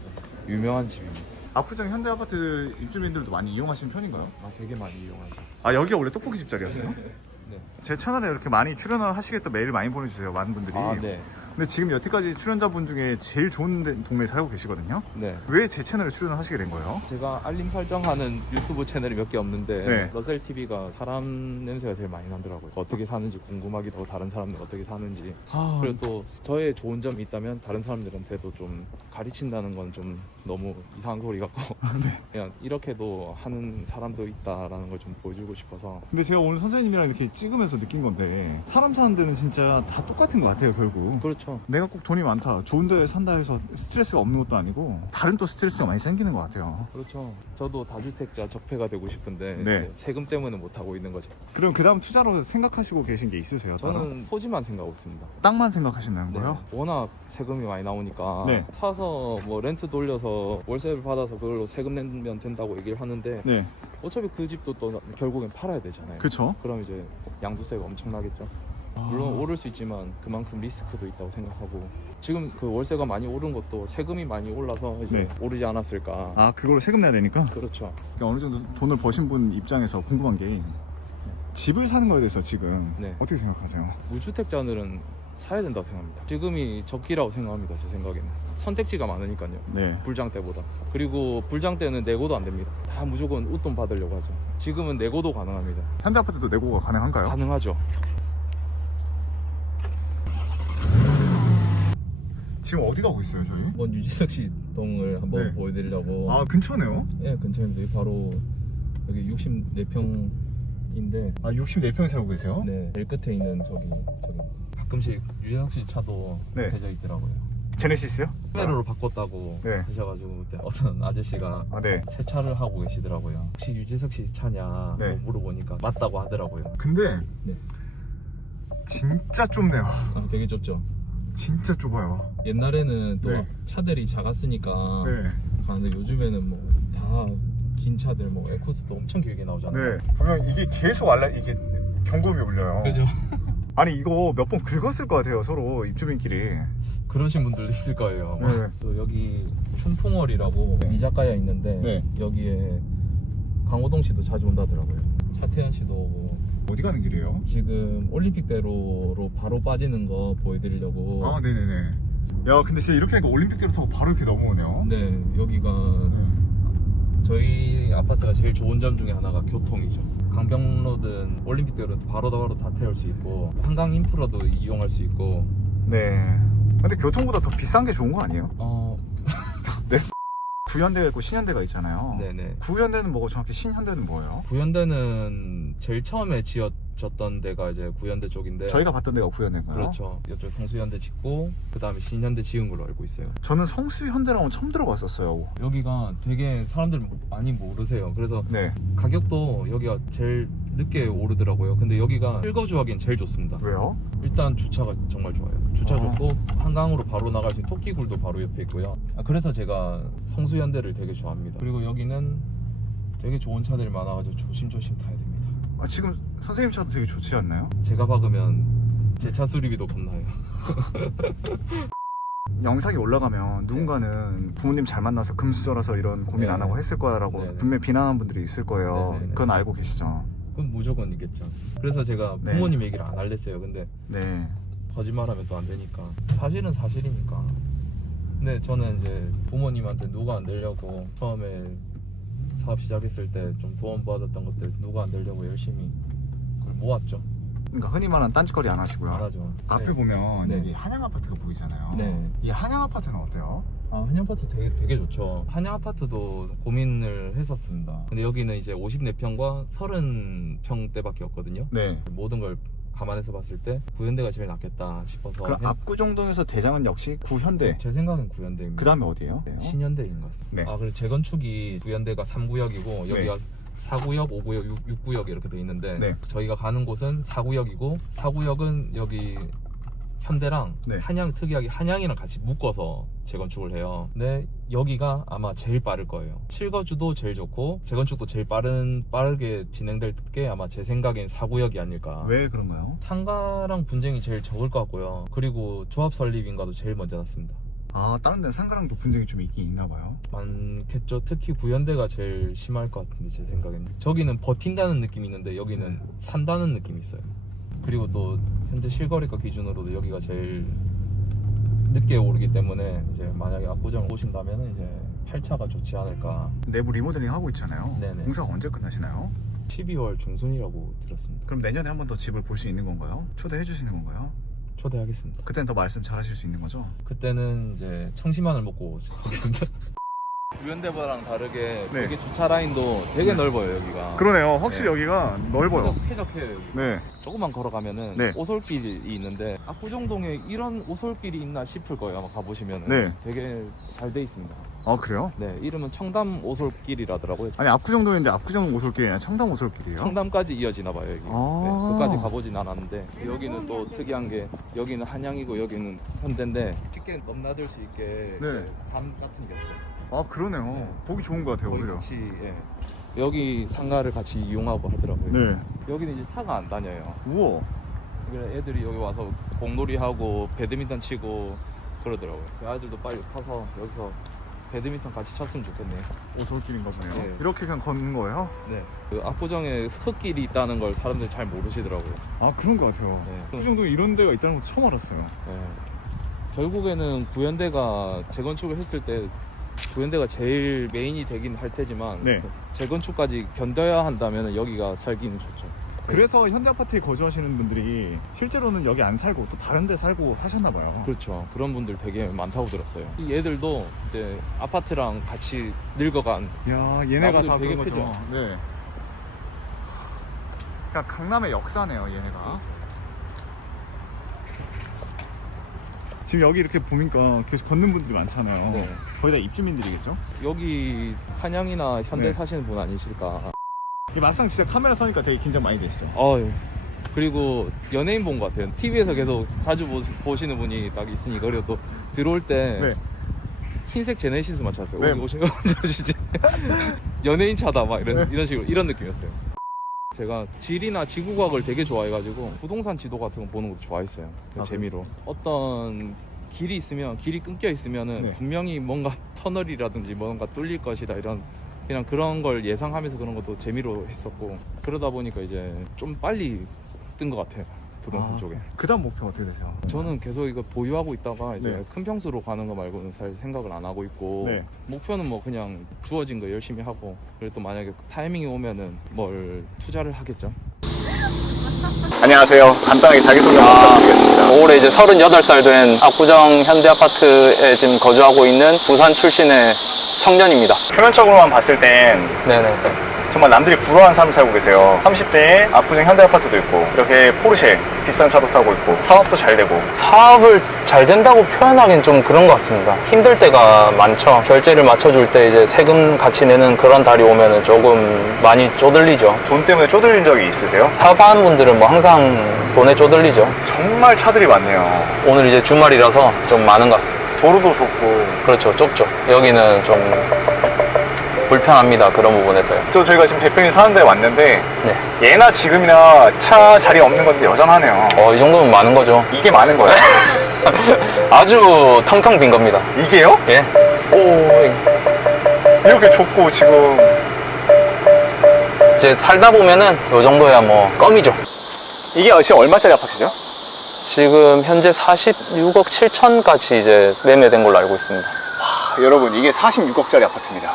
유명한 집입니다. 압구정 현대 아파트 입주민들도 많이 이용하시는 편인가요? 아, 되게 많이 이용하죠. 아, 여기가 원래 떡볶이 집 자리였어요? 네. 제 채널에 이렇게 많이 출연을 하시겠다 메일 많이 보내주세요, 많은 분들이. 아, 네. 근데 지금 여태까지 출연자분 중에 제일 좋은 동네에 살고 계시거든요. 네. 왜 제 채널에 출연을 하시게 된 거예요? 제가 알림 설정하는 유튜브 채널이 몇 개 없는데, 네. 러셀 TV가 사람 냄새가 제일 많이 나더라고요. 어떻게 사는지 궁금하기도 하고 다른 사람들 어떻게 사는지. 아, 그리고 또 저의 좋은 점이 있다면 다른 사람들한테도 좀 가르친다는 건 좀 너무 이상한 소리 같고 네. 그냥 이렇게도 하는 사람도 있다라는 걸 좀 보여주고 싶어서. 근데 제가 오늘 선생님이랑 이렇게 찍으면서 느낀 건데 사람 사는 데는 진짜 다 똑같은 것 같아요, 결국. 그렇죠. 내가 꼭 돈이 많다, 좋은 데 산다 해서 스트레스가 없는 것도 아니고 다른 또 스트레스가 많이 생기는 것 같아요. 그렇죠. 저도 다주택자 적폐가 되고 싶은데 네. 이제 세금 때문에 못 하고 있는 거죠. 그럼 그 다음 투자로 생각하시고 계신 게 있으세요? 따로? 저는 토지만 생각하고 있습니다. 땅만 생각하신다는 거예요? 워낙 세금이 많이 나오니까 네. 사서 뭐 렌트 돌려서 월세를 받아서 그걸로 세금 내면 된다고 얘기를 하는데, 네, 어차피 그 집도 또 결국엔 팔아야 되잖아요. 그쵸. 그럼 이제 양도세가 엄청나겠죠. 물론 오를 수 있지만 그만큼 리스크도 있다고 생각하고, 지금 그 월세가 많이 오른 것도 세금이 많이 올라서 이제 네. 오르지 않았을까. 아, 그걸로 세금 내야 되니까? 그렇죠. 그러니까 어느 정도 돈을 버신 분 입장에서 궁금한 게 집을 사는 거에 대해서 지금 네. 어떻게 생각하세요? 무주택자들은 사야 된다고 생각합니다. 지금이 적기라고 생각합니다. 제 생각에는 선택지가 많으니까요. 네. 불장 때보다. 그리고 불장 때는 내고도 안 됩니다. 다 무조건 웃돈 받으려고 하죠. 지금은 내고도 가능합니다. 현대아파트도 내고가 가능한가요? 가능하죠. 지금 어디 가고 있어요 저희? 한번 유지석 씨 동을 한번 네. 보여드리려고. 아 근처네요? 예, 근처인데 여기 바로 여기 64평인데 아 64평 살고 계세요? 네, 제일 끝에 있는 저기 가끔씩 유재석 씨 차도 네. 대져 있더라고요. 제네시스요? 카메라로 바꿨다고 네. 하셔가지고 그때 어떤 아저씨가 아 네. 세차를 하고 계시더라고요. 혹시 유재석 씨 차냐 네. 뭐 물어보니까 맞다고 하더라고요. 근데 네. 진짜 좁네요. 아, 되게 좁죠. 진짜 좁아요. 옛날에는 또 네. 차들이 작았으니까 네. 가는데 요즘에는 뭐 다 긴 차들 뭐 에코스도 엄청 길게 나오잖아요. 네. 그러면 이게 계속 이게 경고음이 울려요. 그죠? 아니 이거 몇 번 긁었을 것 같아요 서로 입주민끼리. 그러신 분들도 있을 거예요. 네. 또 여기 춘풍월이라고 네. 이자카야 있는데 네. 여기에 강호동 씨도 자주 온다더라고요. 차태현 씨도 오고. 어디 가는 길이에요? 지금 올림픽대로로 바로 빠지는 거 보여드리려고. 아 네네네. 야 근데 진짜 이렇게 하니까 올림픽대로 타고 바로 이렇게 넘어오네요. 네, 여기가 네. 저희 아파트가 제일 좋은 점 중에 하나가 교통이죠. 강병로든 올림픽대로 바로 다 태울 수 있고 한강 인프라도 이용할 수 있고. 네. 근데 교통보다 더 비싼 게 좋은 거 아니에요? 네. 구현대가 있고 신현대가 있잖아요. 네네. 구현대는 뭐고 정확히 신현대는 뭐예요? 구현대는 제일 처음에 지어졌던 데가 이제 구현대 쪽인데. 저희가 봤던 데가 구현대인가요? 그렇죠. 이쪽 성수현대 짓고 그 다음에 신현대 지은 걸로 알고 있어요. 저는 성수현대라고 처음 들어봤었어요. 여기가 되게 사람들 많이 모르세요. 그래서 네. 가격도 여기가 제일 늦게 오르더라고요. 근데 여기가 실거주하기엔 제일 좋습니다. 왜요? 일단 주차가 정말 좋아요. 주차 아. 좋고 한강으로 바로 나갈 수 있는 토끼굴도 바로 옆에 있고요. 그래서 제가 성수현대를 되게 좋아합니다. 그리고 여기는 되게 좋은 차들이 많아가지고 조심조심 타야 됩니다. 아, 지금 선생님 차도 되게 좋지 않나요? 제가 박으면 제 차 수리비도 겁나요. 영상이 올라가면 누군가는 부모님 잘 만나서 금수저라서 이런 고민 안 네. 하고 했을 거야라고 네네. 분명히 비난하는 분들이 있을 거예요. 네네네. 그건 알고 계시죠? 그건 무조건 있겠죠. 그래서 제가 네. 부모님 얘기를 안 할랬어요. 근데 네. 거짓말하면 또 안 되니까. 사실은 사실이니까. 근데 저는 이제 부모님한테 누가 안 되려고 처음에 사업 시작했을 때 좀 도움 받았던 것들 누가 안 되려고 열심히 그걸 모았죠. 그러니까 흔히 말하는 딴짓거리 안 하시고요. 안 하죠. 앞에 네. 보면 네. 여기 한양 아파트가 보이잖아요. 네. 이 한양 아파트는 어때요? 아, 한양 아파트 되게 좋죠. 한양 아파트도 고민을 했었습니다. 근데 여기는 이제 54평과 30평대밖에 없거든요. 네. 모든 걸 감안해서 봤을 때 구현대가 제일 낫겠다 싶어서. 그럼 압구정동에서 대장은 역시 구현대. 제 생각엔 구현대입니다. 그 다음에 어디예요? 신현대인 것 같습니다. 네. 아, 그리고 재건축이 구현대가 3구역이고 여기가 4구역, 5구역, 6구역 이렇게 돼 있는데 네. 저희가 가는 곳은 4구역이고 4구역은 여기 현대랑 네. 한양 특이하게 한양이랑 같이 묶어서 재건축을 해요. 근데 여기가 아마 제일 빠를 거예요. 실거주도 제일 좋고 재건축도 제일 빠르게 진행될 게 아마 제 생각엔 4구역이 아닐까. 왜 그런가요? 상가랑 분쟁이 제일 적을 것 같고요. 그리고 조합 설립인가도 제일 먼저 났습니다. 아, 다른 데는 상가랑도 분쟁이 좀 있긴 있나 봐요. 많겠죠. 특히 구현대가 제일 심할 것 같은데 제 생각에는. 저기는 버틴다는 느낌이 있는데 여기는 산다는 느낌이 있어요. 그리고 또 현재 실거래가 기준으로도 여기가 제일 늦게 오르기 때문에 이제 만약에 압구정을 오신다면 이제 8차가 좋지 않을까. 내부 리모델링 하고 있잖아요. 네네. 공사가 언제 끝나시나요? 12월 중순이라고 들었습니다. 그럼 내년에 한 번 더 집을 볼 수 있는 건가요? 초대해 주시는 건가요? 초대하겠습니다. 그때는 더 말씀 잘 하실 수 있는 거죠? 그때는 이제 청심환을 먹고 오겠습니다. 구현대보다랑 다르게 네. 되게 주차 라인도 되게 네. 넓어요 여기가. 그러네요. 확실히 네. 여기가 넓어요. 쾌적해요 여기. 네. 조금만 걸어가면은 네. 오솔길이 있는데 압구정동에 이런 오솔길이 있나 싶을 거예요. 아마 가보시면은 네. 되게 잘 돼 있습니다. 아, 그래요? 네, 이름은 청담 오솔길이라더라고요. 아니, 압구정동인데 압구정 오솔길이 아니라 청담 오솔길이에요? 청담까지 이어지나 봐요 여기. 아. 네, 끝까지 가보진 않았는데 여기는 또 특이한 게 여기는 한양이고 여기는 현대인데 쉽게 넘나들 수 있게 네. 이제 담 같은 게 없죠. 아, 그러네요. 네. 보기 좋은 것 같아요, 거의 오히려. 같이 여기 상가를 같이 이용하고 하더라고요. 네. 여기는 이제 차가 안 다녀요. 우와. 그래 애들이 여기 와서 공놀이 하고 배드민턴 치고 그러더라고요. 제 아들도 빨리 커서 여기서 배드민턴 같이 쳤으면 좋겠네요. 저길인가 보네요. 네. 이렇게 그냥 걷는 거예요? 네. 그 압구정에 흙길이 있다는 걸 사람들이 잘 모르시더라고요. 아, 그런 것 같아요. 네. 그 정도 이런 데가 있다는 것도 처음 알았어요. 네. 결국에는 구현대가 재건축을 했을 때 구현대가 제일 메인이 되긴 할 테지만 네. 재건축까지 견뎌야 한다면 여기가 살기는 좋죠. 그래서 현대아파트에 거주하시는 분들이 실제로는 여기 안 살고 또 다른 데 살고 하셨나 봐요. 그렇죠. 그런 분들 되게 많다고 들었어요. 이 얘들도 이제 아파트랑 같이 늙어간. 야, 얘네가 나무도 다 되게 그런 거죠. 크죠? 네. 그냥 강남의 역사네요, 얘네가. 지금 여기 이렇게 보니까 계속 걷는 분들이 많잖아요. 네. 거의 다 입주민들이겠죠? 여기 한양이나 현대 네. 사시는 분 아니실까. 막상 진짜 카메라 서니까 되게 긴장 많이 되시죠? 그리고 연예인 본 것 같아요. TV에서 계속 자주 보시는 분이 딱 있으니 그래도 들어올 때 네. 흰색 제네시스만 찾았어요. 네. 오시면 연예인 차다 막 이런 식으로 이런 느낌이었어요. 제가 지리나 지구과학을 되게 좋아해가지고 부동산 지도 같은 거 보는 것도 좋아했어요. 재미로. 어떤 길이 있으면 길이 끊겨 있으면은 네. 분명히 뭔가 터널이라든지 뭔가 뚫릴 것이다 이런 그냥 그런 걸 예상하면서 그런 것도 재미로 했었고 그러다 보니까 이제 좀 빨리 뜬 것 같아요. 부동산 쪽에. 그 다음 목표 어떻게 되세요? 저는 계속 이거 보유하고 있다가 이제 네. 큰 평수로 가는 거 말고는 잘 생각을 안 하고 있고 네. 목표는 뭐 그냥 주어진 거 열심히 하고 그리고 또 만약에 타이밍이 오면은 뭘 투자를 하겠죠. 안녕하세요. 간단하게 자기소개 한번 부탁드리겠습니다. 올해 이제 38살 된 압구정 현대아파트에 지금 거주하고 있는 부산 출신의 청년입니다. 표면적으로만 봤을 땐 네네. 정말 남들이 부러워하는 사람이 살고 계세요. 30대에 압구정 현대아파트도 있고 이렇게 포르쉐 비싼 차도 타고 있고 사업도 잘 되고 사업을 잘 된다고 표현하기는 좀 그런 것 같습니다. 힘들 때가 많죠. 결제를 맞춰줄 때 이제 세금 같이 내는 그런 달이 오면은 조금 많이 쪼들리죠. 돈 때문에 쪼들린 적이 있으세요? 사업하는 분들은 뭐 항상 돈에 쪼들리죠. 정말 차들이 많네요. 오늘 이제 주말이라서 좀 많은 것 같습니다. 도로도 좋고 그렇죠. 좁죠. 여기는 좀 불편합니다. 그런 부분에서요. 또 저희가 지금 대표님 사는 데 왔는데 네. 예나 지금이나 차 자리 없는 건데 여전하네요. 이 정도면 많은 거죠. 이게 많은 거예요? 아주 텅텅 빈 겁니다. 이게요? 예. 이렇게 좁고 지금 이제 살다 보면은 요 정도야 뭐 껌이죠. 이게 지금 얼마짜리 아파트죠? 지금 현재 46억 7천까지 이제 매매된 걸로 알고 있습니다. 여러분 이게 46억짜리 아파트입니다.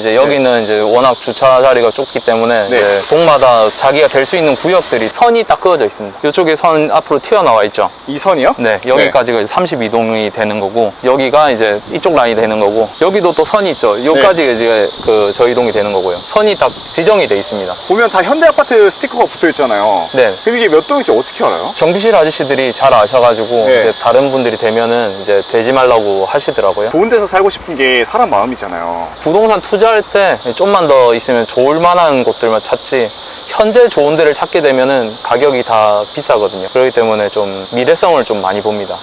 이제 여기는 이제 워낙 주차 자리가 좁기 때문에 이제 동마다 자기가 될 수 있는 구역들이 선이 딱 그어져 있습니다. 이쪽에 선 앞으로 튀어나와 있죠. 이 선이요? 네, 여기까지가 이제 32동이 되는 거고 여기가 이제 이쪽 라인이 되는 거고 여기도 또 선이 있죠. 여기까지가 이제 그 저희 동이 되는 거고요. 선이 딱 지정이 돼 있습니다. 보면 다 현대아파트 스티커가 붙어 있잖아요. 네. 그럼 이게 몇 동인지 어떻게 알아요? 경비실 아저씨들이 잘 아셔가지고 네. 이제 다른 분들이 되면은 이제 되지 말라고 하시더라고요. 좋은 데서 살고 싶은 게 사람 마음이잖아요. 부동산 투자할 때 좀만 더 있으면 좋을 만한 곳들만 찾지 현재 좋은 데를 찾게 되면은 가격이 다 비싸거든요. 그렇기 때문에 좀 미래성을 좀 많이 봅니다.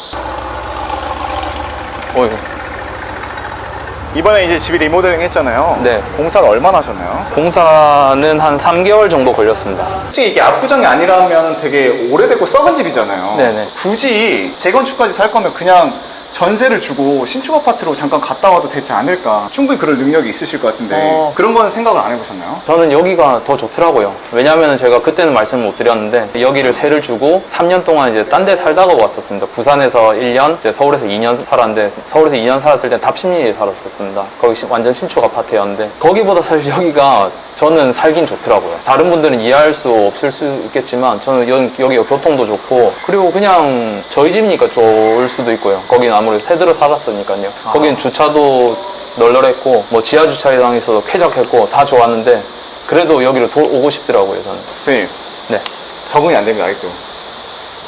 이번에 이제 집이 리모델링 했잖아요. 네. 공사를 얼마나 하셨나요? 공사는 한 3개월 정도 걸렸습니다. 솔직히 이게 압구정이 아니라면 되게 오래되고 썩은 집이잖아요. 네네. 굳이 재건축까지 살 거면 그냥 전세를 주고 신축 아파트로 잠깐 갔다 와도 되지 않을까. 충분히 그럴 능력이 있으실 것 같은데 그런 거는 생각을 안 해보셨나요? 저는 여기가 더 좋더라고요. 왜냐하면 제가 그때는 말씀을 못 드렸는데 여기를 세를 주고 3년 동안 이제 딴 데 살다가 왔었습니다. 부산에서 1년, 이제 서울에서 2년 살았는데 서울에서 2년 살았을 때 답심리에 살았었습니다. 거기 완전 신축 아파트였는데 거기보다 사실 여기가 저는 살긴 좋더라고요. 다른 분들은 이해할 수 없을 수 있겠지만 저는 여기가 교통도 좋고 그리고 그냥 저희 집이니까 좋을 수도 있고요. 거기는 아무래도 새들어 살았으니까요. 거기는 주차도 널널했고 뭐 지하 주차장에 있어도 쾌적했고 다 좋았는데 그래도 여기로 오고 싶더라고요. 저는. 선생님, 네. 적응이 안 됩니다, 아직도.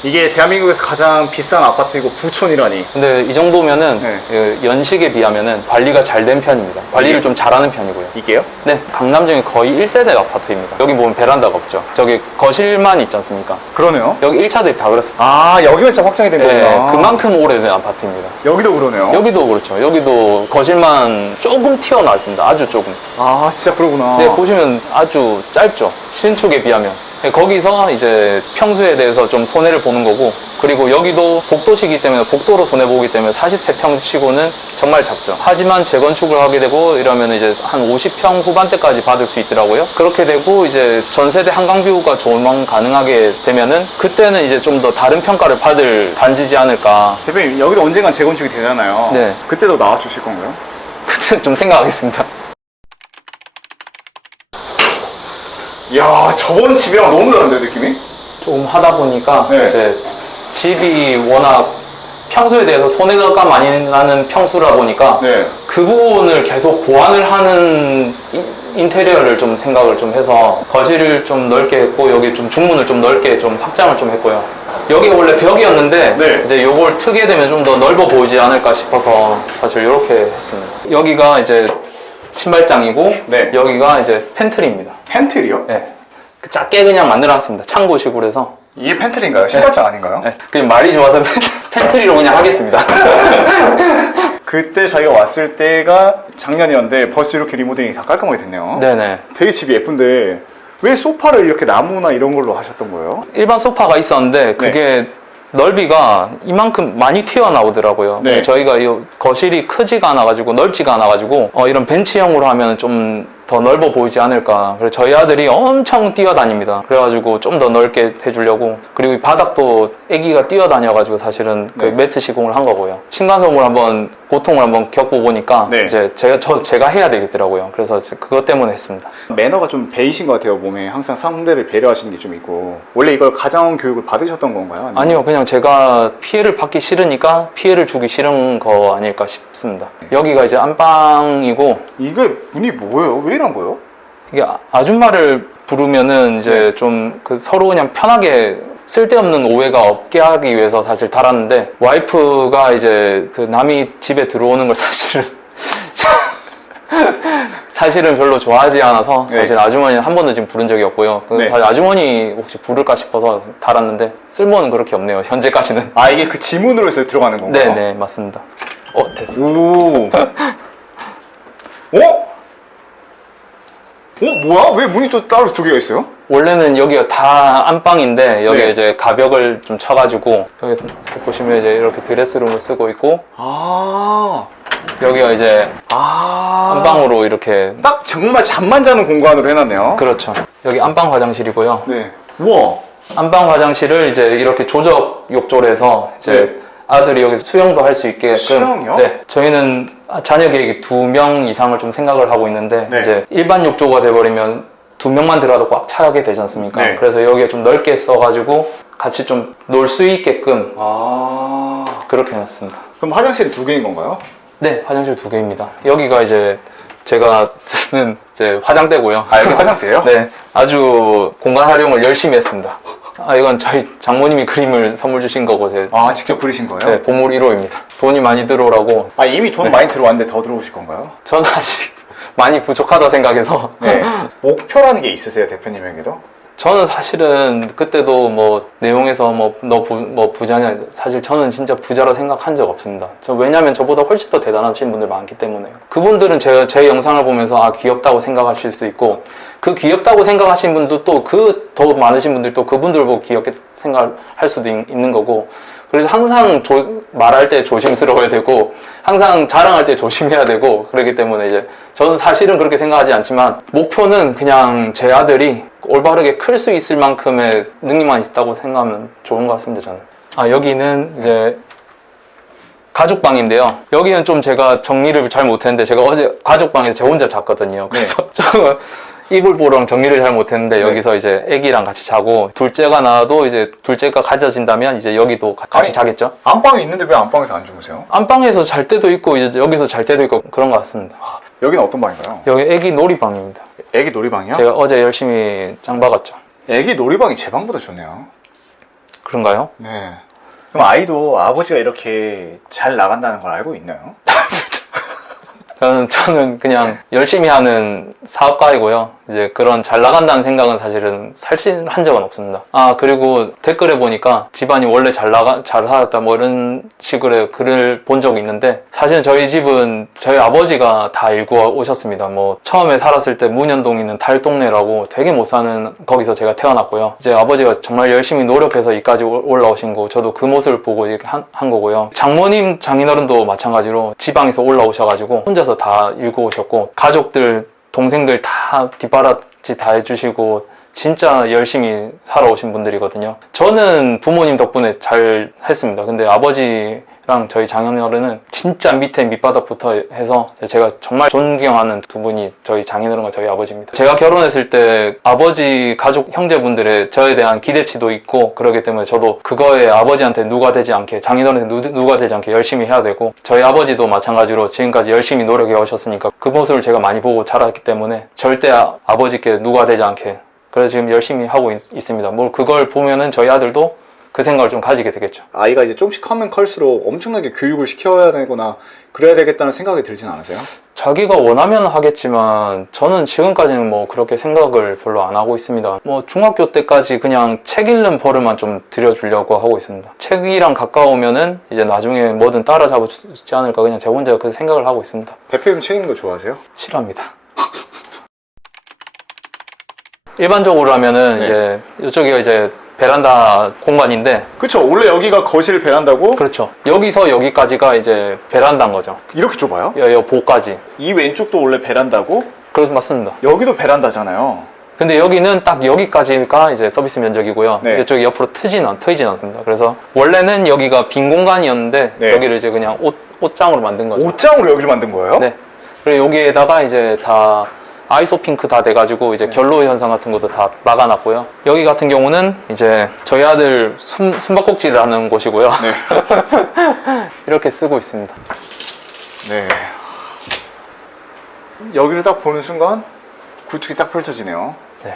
이게 대한민국에서 가장 비싼 아파트이고 부촌이라니. 근데 이 정도면은 네. 그 연식에 비하면은 관리가 잘 된 편입니다. 관리를 좀 잘하는 편이고요. 이게요? 네, 강남 중에 거의 1세대 아파트입니다. 여기 보면 베란다가 없죠. 저기 거실만 있지 않습니까? 그러네요. 여기 1차 대입 다 그렇습니다. 아, 여기만 진짜 확정이 된 네, 거구나. 그만큼 오래된 아파트입니다. 여기도 그러네요. 여기도 그렇죠. 여기도 거실만 조금 튀어나와 있습니다. 아주 조금. 아, 진짜 그러구나. 네, 보시면 아주 짧죠. 신축에 비하면. 거기서 이제 평수에 대해서 좀 손해를 보는 거고, 그리고 여기도 복도시기 때문에 복도로 손해보기 때문에 43평 치고는 정말 작죠. 하지만 재건축을 하게 되고 이러면 이제 한 50평 후반대까지 받을 수 있더라고요. 그렇게 되고 이제 전세대 한강뷰가 조망 가능하게 되면은 그때는 이제 좀 더 다른 평가를 받을 단지지 않을까. 대표님, 여기도 언젠간 재건축이 되잖아요. 네. 그때도 나와주실 건가요? 그때 좀 생각하겠습니다. 이야, 저번 집이랑 너무 다른데, 느낌이? 조금 하다 보니까 네. 이제 집이 워낙 평수에 대해서 손해가 많이 나는 평수라 보니까 네. 그 부분을 계속 보완을 하는 인테리어를 좀 생각을 좀 해서 거실을 좀 넓게 했고, 여기 좀 중문을 좀 넓게 좀 확장을 좀 했고요. 여기 원래 벽이었는데 네. 이제 요걸 트게 되면 좀 더 넓어 보이지 않을까 싶어서 사실 이렇게 했습니다. 여기가 이제 신발장이고 네. 여기가 이제 팬트리입니다. 팬트리요? 네. 작게 그냥 만들어놨습니다. 창고식으로 해서. 이게 팬트리인가요? 신발장 아닌가요? 네, 그냥 말이 좋아서 팬트리로 그냥 하겠습니다. 그때 저희가 왔을 때가 작년이었는데 벌써 이렇게 리모델링이 다 깔끔하게 됐네요. 네네. 되게 집이 예쁜데 왜 소파를 이렇게 나무나 이런 걸로 하셨던 거예요? 일반 소파가 있었는데 그게 넓이가 이만큼 많이 튀어나오더라고요. 네. 저희가 이 거실이 크지가 않아가지고 넓지가 않아가지고 이런 벤치형으로 하면 좀 더 넓어 보이지 않을까. 그래서 저희 아들이 엄청 뛰어다닙니다. 그래가지고 좀 더 넓게 해주려고. 그리고 이 바닥도 아기가 뛰어다녀가지고 사실은 그 네. 매트 시공을 한 거고요. 층간소음을 한번 고통을 한번 겪어보니까 네. 이제 제가 해야 되겠더라고요. 그래서 그것 때문에 했습니다. 매너가 좀 배이신 것 같아요. 몸에 항상 상대를 배려하시는 게 좀 있고. 원래 이걸 가정 교육을 받으셨던 건가요? 아니면... 아니요, 그냥 제가 피해를 받기 싫으니까 피해를 주기 싫은 거 아닐까 싶습니다. 여기가 이제 안방이고, 이게 문이 뭐예요? 왜 이런 거예요? 이게 아줌마를 부르면은 이제 좀 그 서로 그냥 편하게 쓸데없는 오해가 없게 하기 위해서 사실 달았는데, 와이프가 이제 그 남이 집에 들어오는 걸 사실은 별로 좋아하지 않아서 네. 사실 아주머니는 한 번도 지금 부른 적이 없고요. 네. 사실 아주머니 혹시 부를까 싶어서 달았는데 쓸모는 그렇게 없네요. 현재까지는. 아, 이게 그 지문으로 해서 들어가는 건가요? 네네, 맞습니다. 됐어. 오. 어? 뭐야? 왜 문이 또 따로 두 개가 있어요? 원래는 여기가 다 안방인데 여기에 네. 이제 가벽을 좀 쳐가지고, 여기서 보시면 이제 이렇게 드레스룸을 쓰고 있고, 아. 여기가 이제 아. 안방으로 이렇게. 딱 정말 잠만 자는 공간으로 해놨네요. 그렇죠. 여기 안방 화장실이고요. 네. 우와. 안방 화장실을 이제 이렇게 조적 욕조로 해서 이제 네. 아들이 여기서 수영도 할 수 있게끔. 수영이요? 네. 저희는 자녀 계획이 2명 이상을 좀 생각을 하고 있는데, 네. 이제 일반 욕조가 돼버리면 2명만 들어가도 꽉 차게 되지 않습니까? 네. 그래서 여기에 좀 넓게 써가지고 같이 좀 놀 수 있게끔 아. 그렇게 해놨습니다. 그럼 화장실이 두 개인 건가요? 네, 화장실 2개입니다. 여기가 이제 제가 쓰는 이제 화장대고요. 아, 여기 화장대예요? 네, 아주 공간 활용을 열심히 했습니다. 이건 저희 장모님이 그림을 선물 주신 거고, 아, 직접 그리신 거예요? 네, 보물 1호입니다. 돈이 많이 들어오라고. 아, 이미 돈 많이 들어왔는데 더 들어오실 건가요? 저는 아직 많이 부족하다 생각해서. 네. 목표라는 게 있으세요, 대표님에게도? 저는 사실은 그때도 뭐 내용에서 너 부자냐, 사실 저는 진짜 부자라 생각한 적 없습니다. 왜냐면 저보다 훨씬 더 대단하신 분들 많기 때문에요. 그분들은 제 영상을 보면서 귀엽다고 생각하실 수 있고, 그 귀엽다고 생각하신 분도 또 그 더 많으신 분들 또 그분들 보고 귀엽게 생각할 수도 있는 거고, 그래서 항상 말할 때 조심스러워야 되고, 항상 자랑할 때 조심해야 되고, 그렇기 때문에 이제 저는 사실은 그렇게 생각하지 않지만, 목표는 그냥 제 아들이 올바르게 클 수 있을 만큼의 능력만 있다고 생각하면 좋은 것 같습니다, 저는. 여기는 이제 가족방인데요. 여기는 좀 제가 정리를 잘 못했는데, 제가 어제 가족방에서 제 혼자 잤거든요. 그래서 좀 이불보랑 정리를 잘 못했는데, 여기서 이제 아기랑 같이 자고, 둘째가 나와도 이제 둘째가 가져진다면 이제 여기도 같이 자겠죠. 안방에 있는데 왜 안방에서 안 주무세요? 안방에서 잘 때도 있고 이제 여기서 잘 때도 있고 그런 것 같습니다. 여기는 어떤 방인가요? 여기 아기 놀이방입니다. 애기 놀이방이요? 제가 어제 열심히 짱 박았죠. 애기 놀이방이 제 방보다 좋네요. 그런가요? 네. 그럼 아이도 아버지가 이렇게 잘 나간다는 걸 알고 있나요? 저는 그냥 열심히 하는 사업가이고요. 이제 그런 잘 나간다는 생각은 사실은 살신한 적은 없습니다. 그리고 댓글에 보니까 집안이 원래 잘 살았다 뭐 이런 식으로 글을 본 적이 있는데, 사실은 저희 집은 저희 아버지가 다 일구 오셨습니다. 뭐 처음에 살았을 때 문현동 있는 달동네라고 되게 못 사는 거기서 제가 태어났고요. 이제 아버지가 정말 열심히 노력해서 이까지 올라오신 거, 저도 그 모습을 보고 이렇게 한 거고요. 장모님, 장인어른도 마찬가지로 지방에서 올라오셔가지고 혼자서 다 일구 오셨고, 가족들, 동생들 다 뒷바라지 다 해주시고 진짜 열심히 살아오신 분들이거든요. 저는 부모님 덕분에 잘 했습니다. 근데 아버지랑 저희 장인어른은 진짜 밑에 밑바닥부터 해서 제가 정말 존경하는 두 분이 저희 장인어른과 저희 아버지입니다. 제가 결혼했을 때 아버지 가족 형제분들의 저에 대한 기대치도 있고 그러기 때문에 저도 그거에 아버지한테 누가 되지 않게, 장인어른한테 누가 되지 않게 열심히 해야 되고, 저희 아버지도 마찬가지로 지금까지 열심히 노력해 오셨으니까 그 모습을 제가 많이 보고 자랐기 때문에 절대 아버지께 누가 되지 않게, 그래서 지금 열심히 하고 있습니다. 뭐 그걸 보면은 저희 아들도 그 생각을 좀 가지게 되겠죠. 아이가 이제 조금씩 커면 클수록 엄청나게 교육을 시켜야 되거나 그래야 되겠다는 생각이 들진 않으세요? 자기가 원하면 하겠지만 저는 지금까지는 뭐 그렇게 생각을 별로 안 하고 있습니다. 뭐 중학교 때까지 그냥 책 읽는 버릇만 좀 들여주려고 하고 있습니다. 책이랑 가까우면은 이제 나중에 뭐든 따라잡지 않을까, 그냥 제 혼자 그 생각을 하고 있습니다. 대표님 책 읽는 거 좋아하세요? 싫어합니다. 일반적으로 하면은 네. 이제 이쪽이 이제 베란다 공간인데, 그쵸, 원래 여기가 거실 베란다고 그렇죠. 여기서 여기까지가 이제 베란다인 거죠. 이렇게 좁아요? 여 보까지. 이 왼쪽도 원래 베란다고 그래서 맞습니다. 여기도 베란다잖아요. 근데 여기는 딱 여기까지가 이제 서비스 면적이고요. 네. 이쪽이 옆으로 트이진 않습니다. 그래서 원래는 여기가 빈 공간이었는데 네. 여기를 이제 그냥 옷장으로 만든 거죠. 옷장으로 여기를 만든 거예요? 네. 그리고 여기에다가 이제 다 아이소 핑크 다 돼가지고 이제 결로 현상 같은 것도 다 막아놨고요. 여기 같은 경우는 이제 저희 아들 숨바꼭질을 하는 곳이고요. 네. 이렇게 쓰고 있습니다. 네. 여기를 딱 보는 순간 구축이 딱 펼쳐지네요. 네.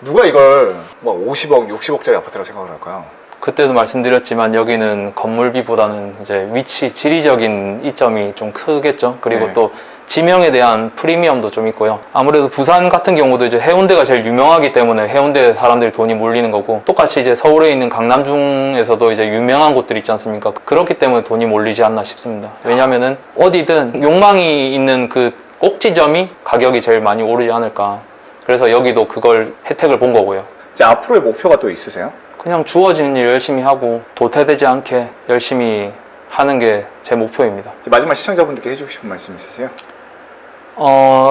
누가 이걸 막 50억, 60억짜리 아파트라고 생각을 할까요? 그때도 말씀드렸지만 여기는 건물비보다는 이제 위치, 지리적인 이점이 좀 크겠죠. 그리고 네. 또 지명에 대한 프리미엄도 좀 있고요. 아무래도 부산 같은 경우도 이제 해운대가 제일 유명하기 때문에 해운대 사람들이 돈이 몰리는 거고, 똑같이 이제 서울에 있는 강남중에서도 이제 유명한 곳들 있지 않습니까? 그렇기 때문에 돈이 몰리지 않나 싶습니다. 왜냐면은 어디든 욕망이 있는 그 꼭지점이 가격이 제일 많이 오르지 않을까. 그래서 여기도 그걸 혜택을 본 거고요. 이제 앞으로의 목표가 또 있으세요? 그냥 주어진 일 열심히 하고 도태되지 않게 열심히 하는 게 제 목표입니다. 이제 마지막 시청자분들께 해주고 싶은 말씀 있으세요?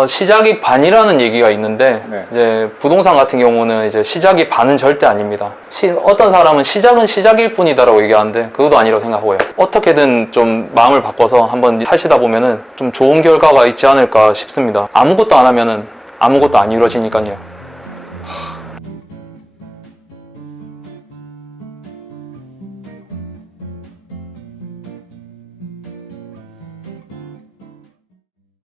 시작이 반이라는 얘기가 있는데, 네. 이제 부동산 같은 경우는 이제 시작이 반은 절대 아닙니다. 어떤 사람은 시작은 시작일 뿐이다라고 얘기하는데 그것도 아니라고 생각하고요. 어떻게든 좀 마음을 바꿔서 한번 하시다 보면은 좀 좋은 결과가 있지 않을까 싶습니다. 아무것도 안 하면은 아무것도 안 이루어지니까요.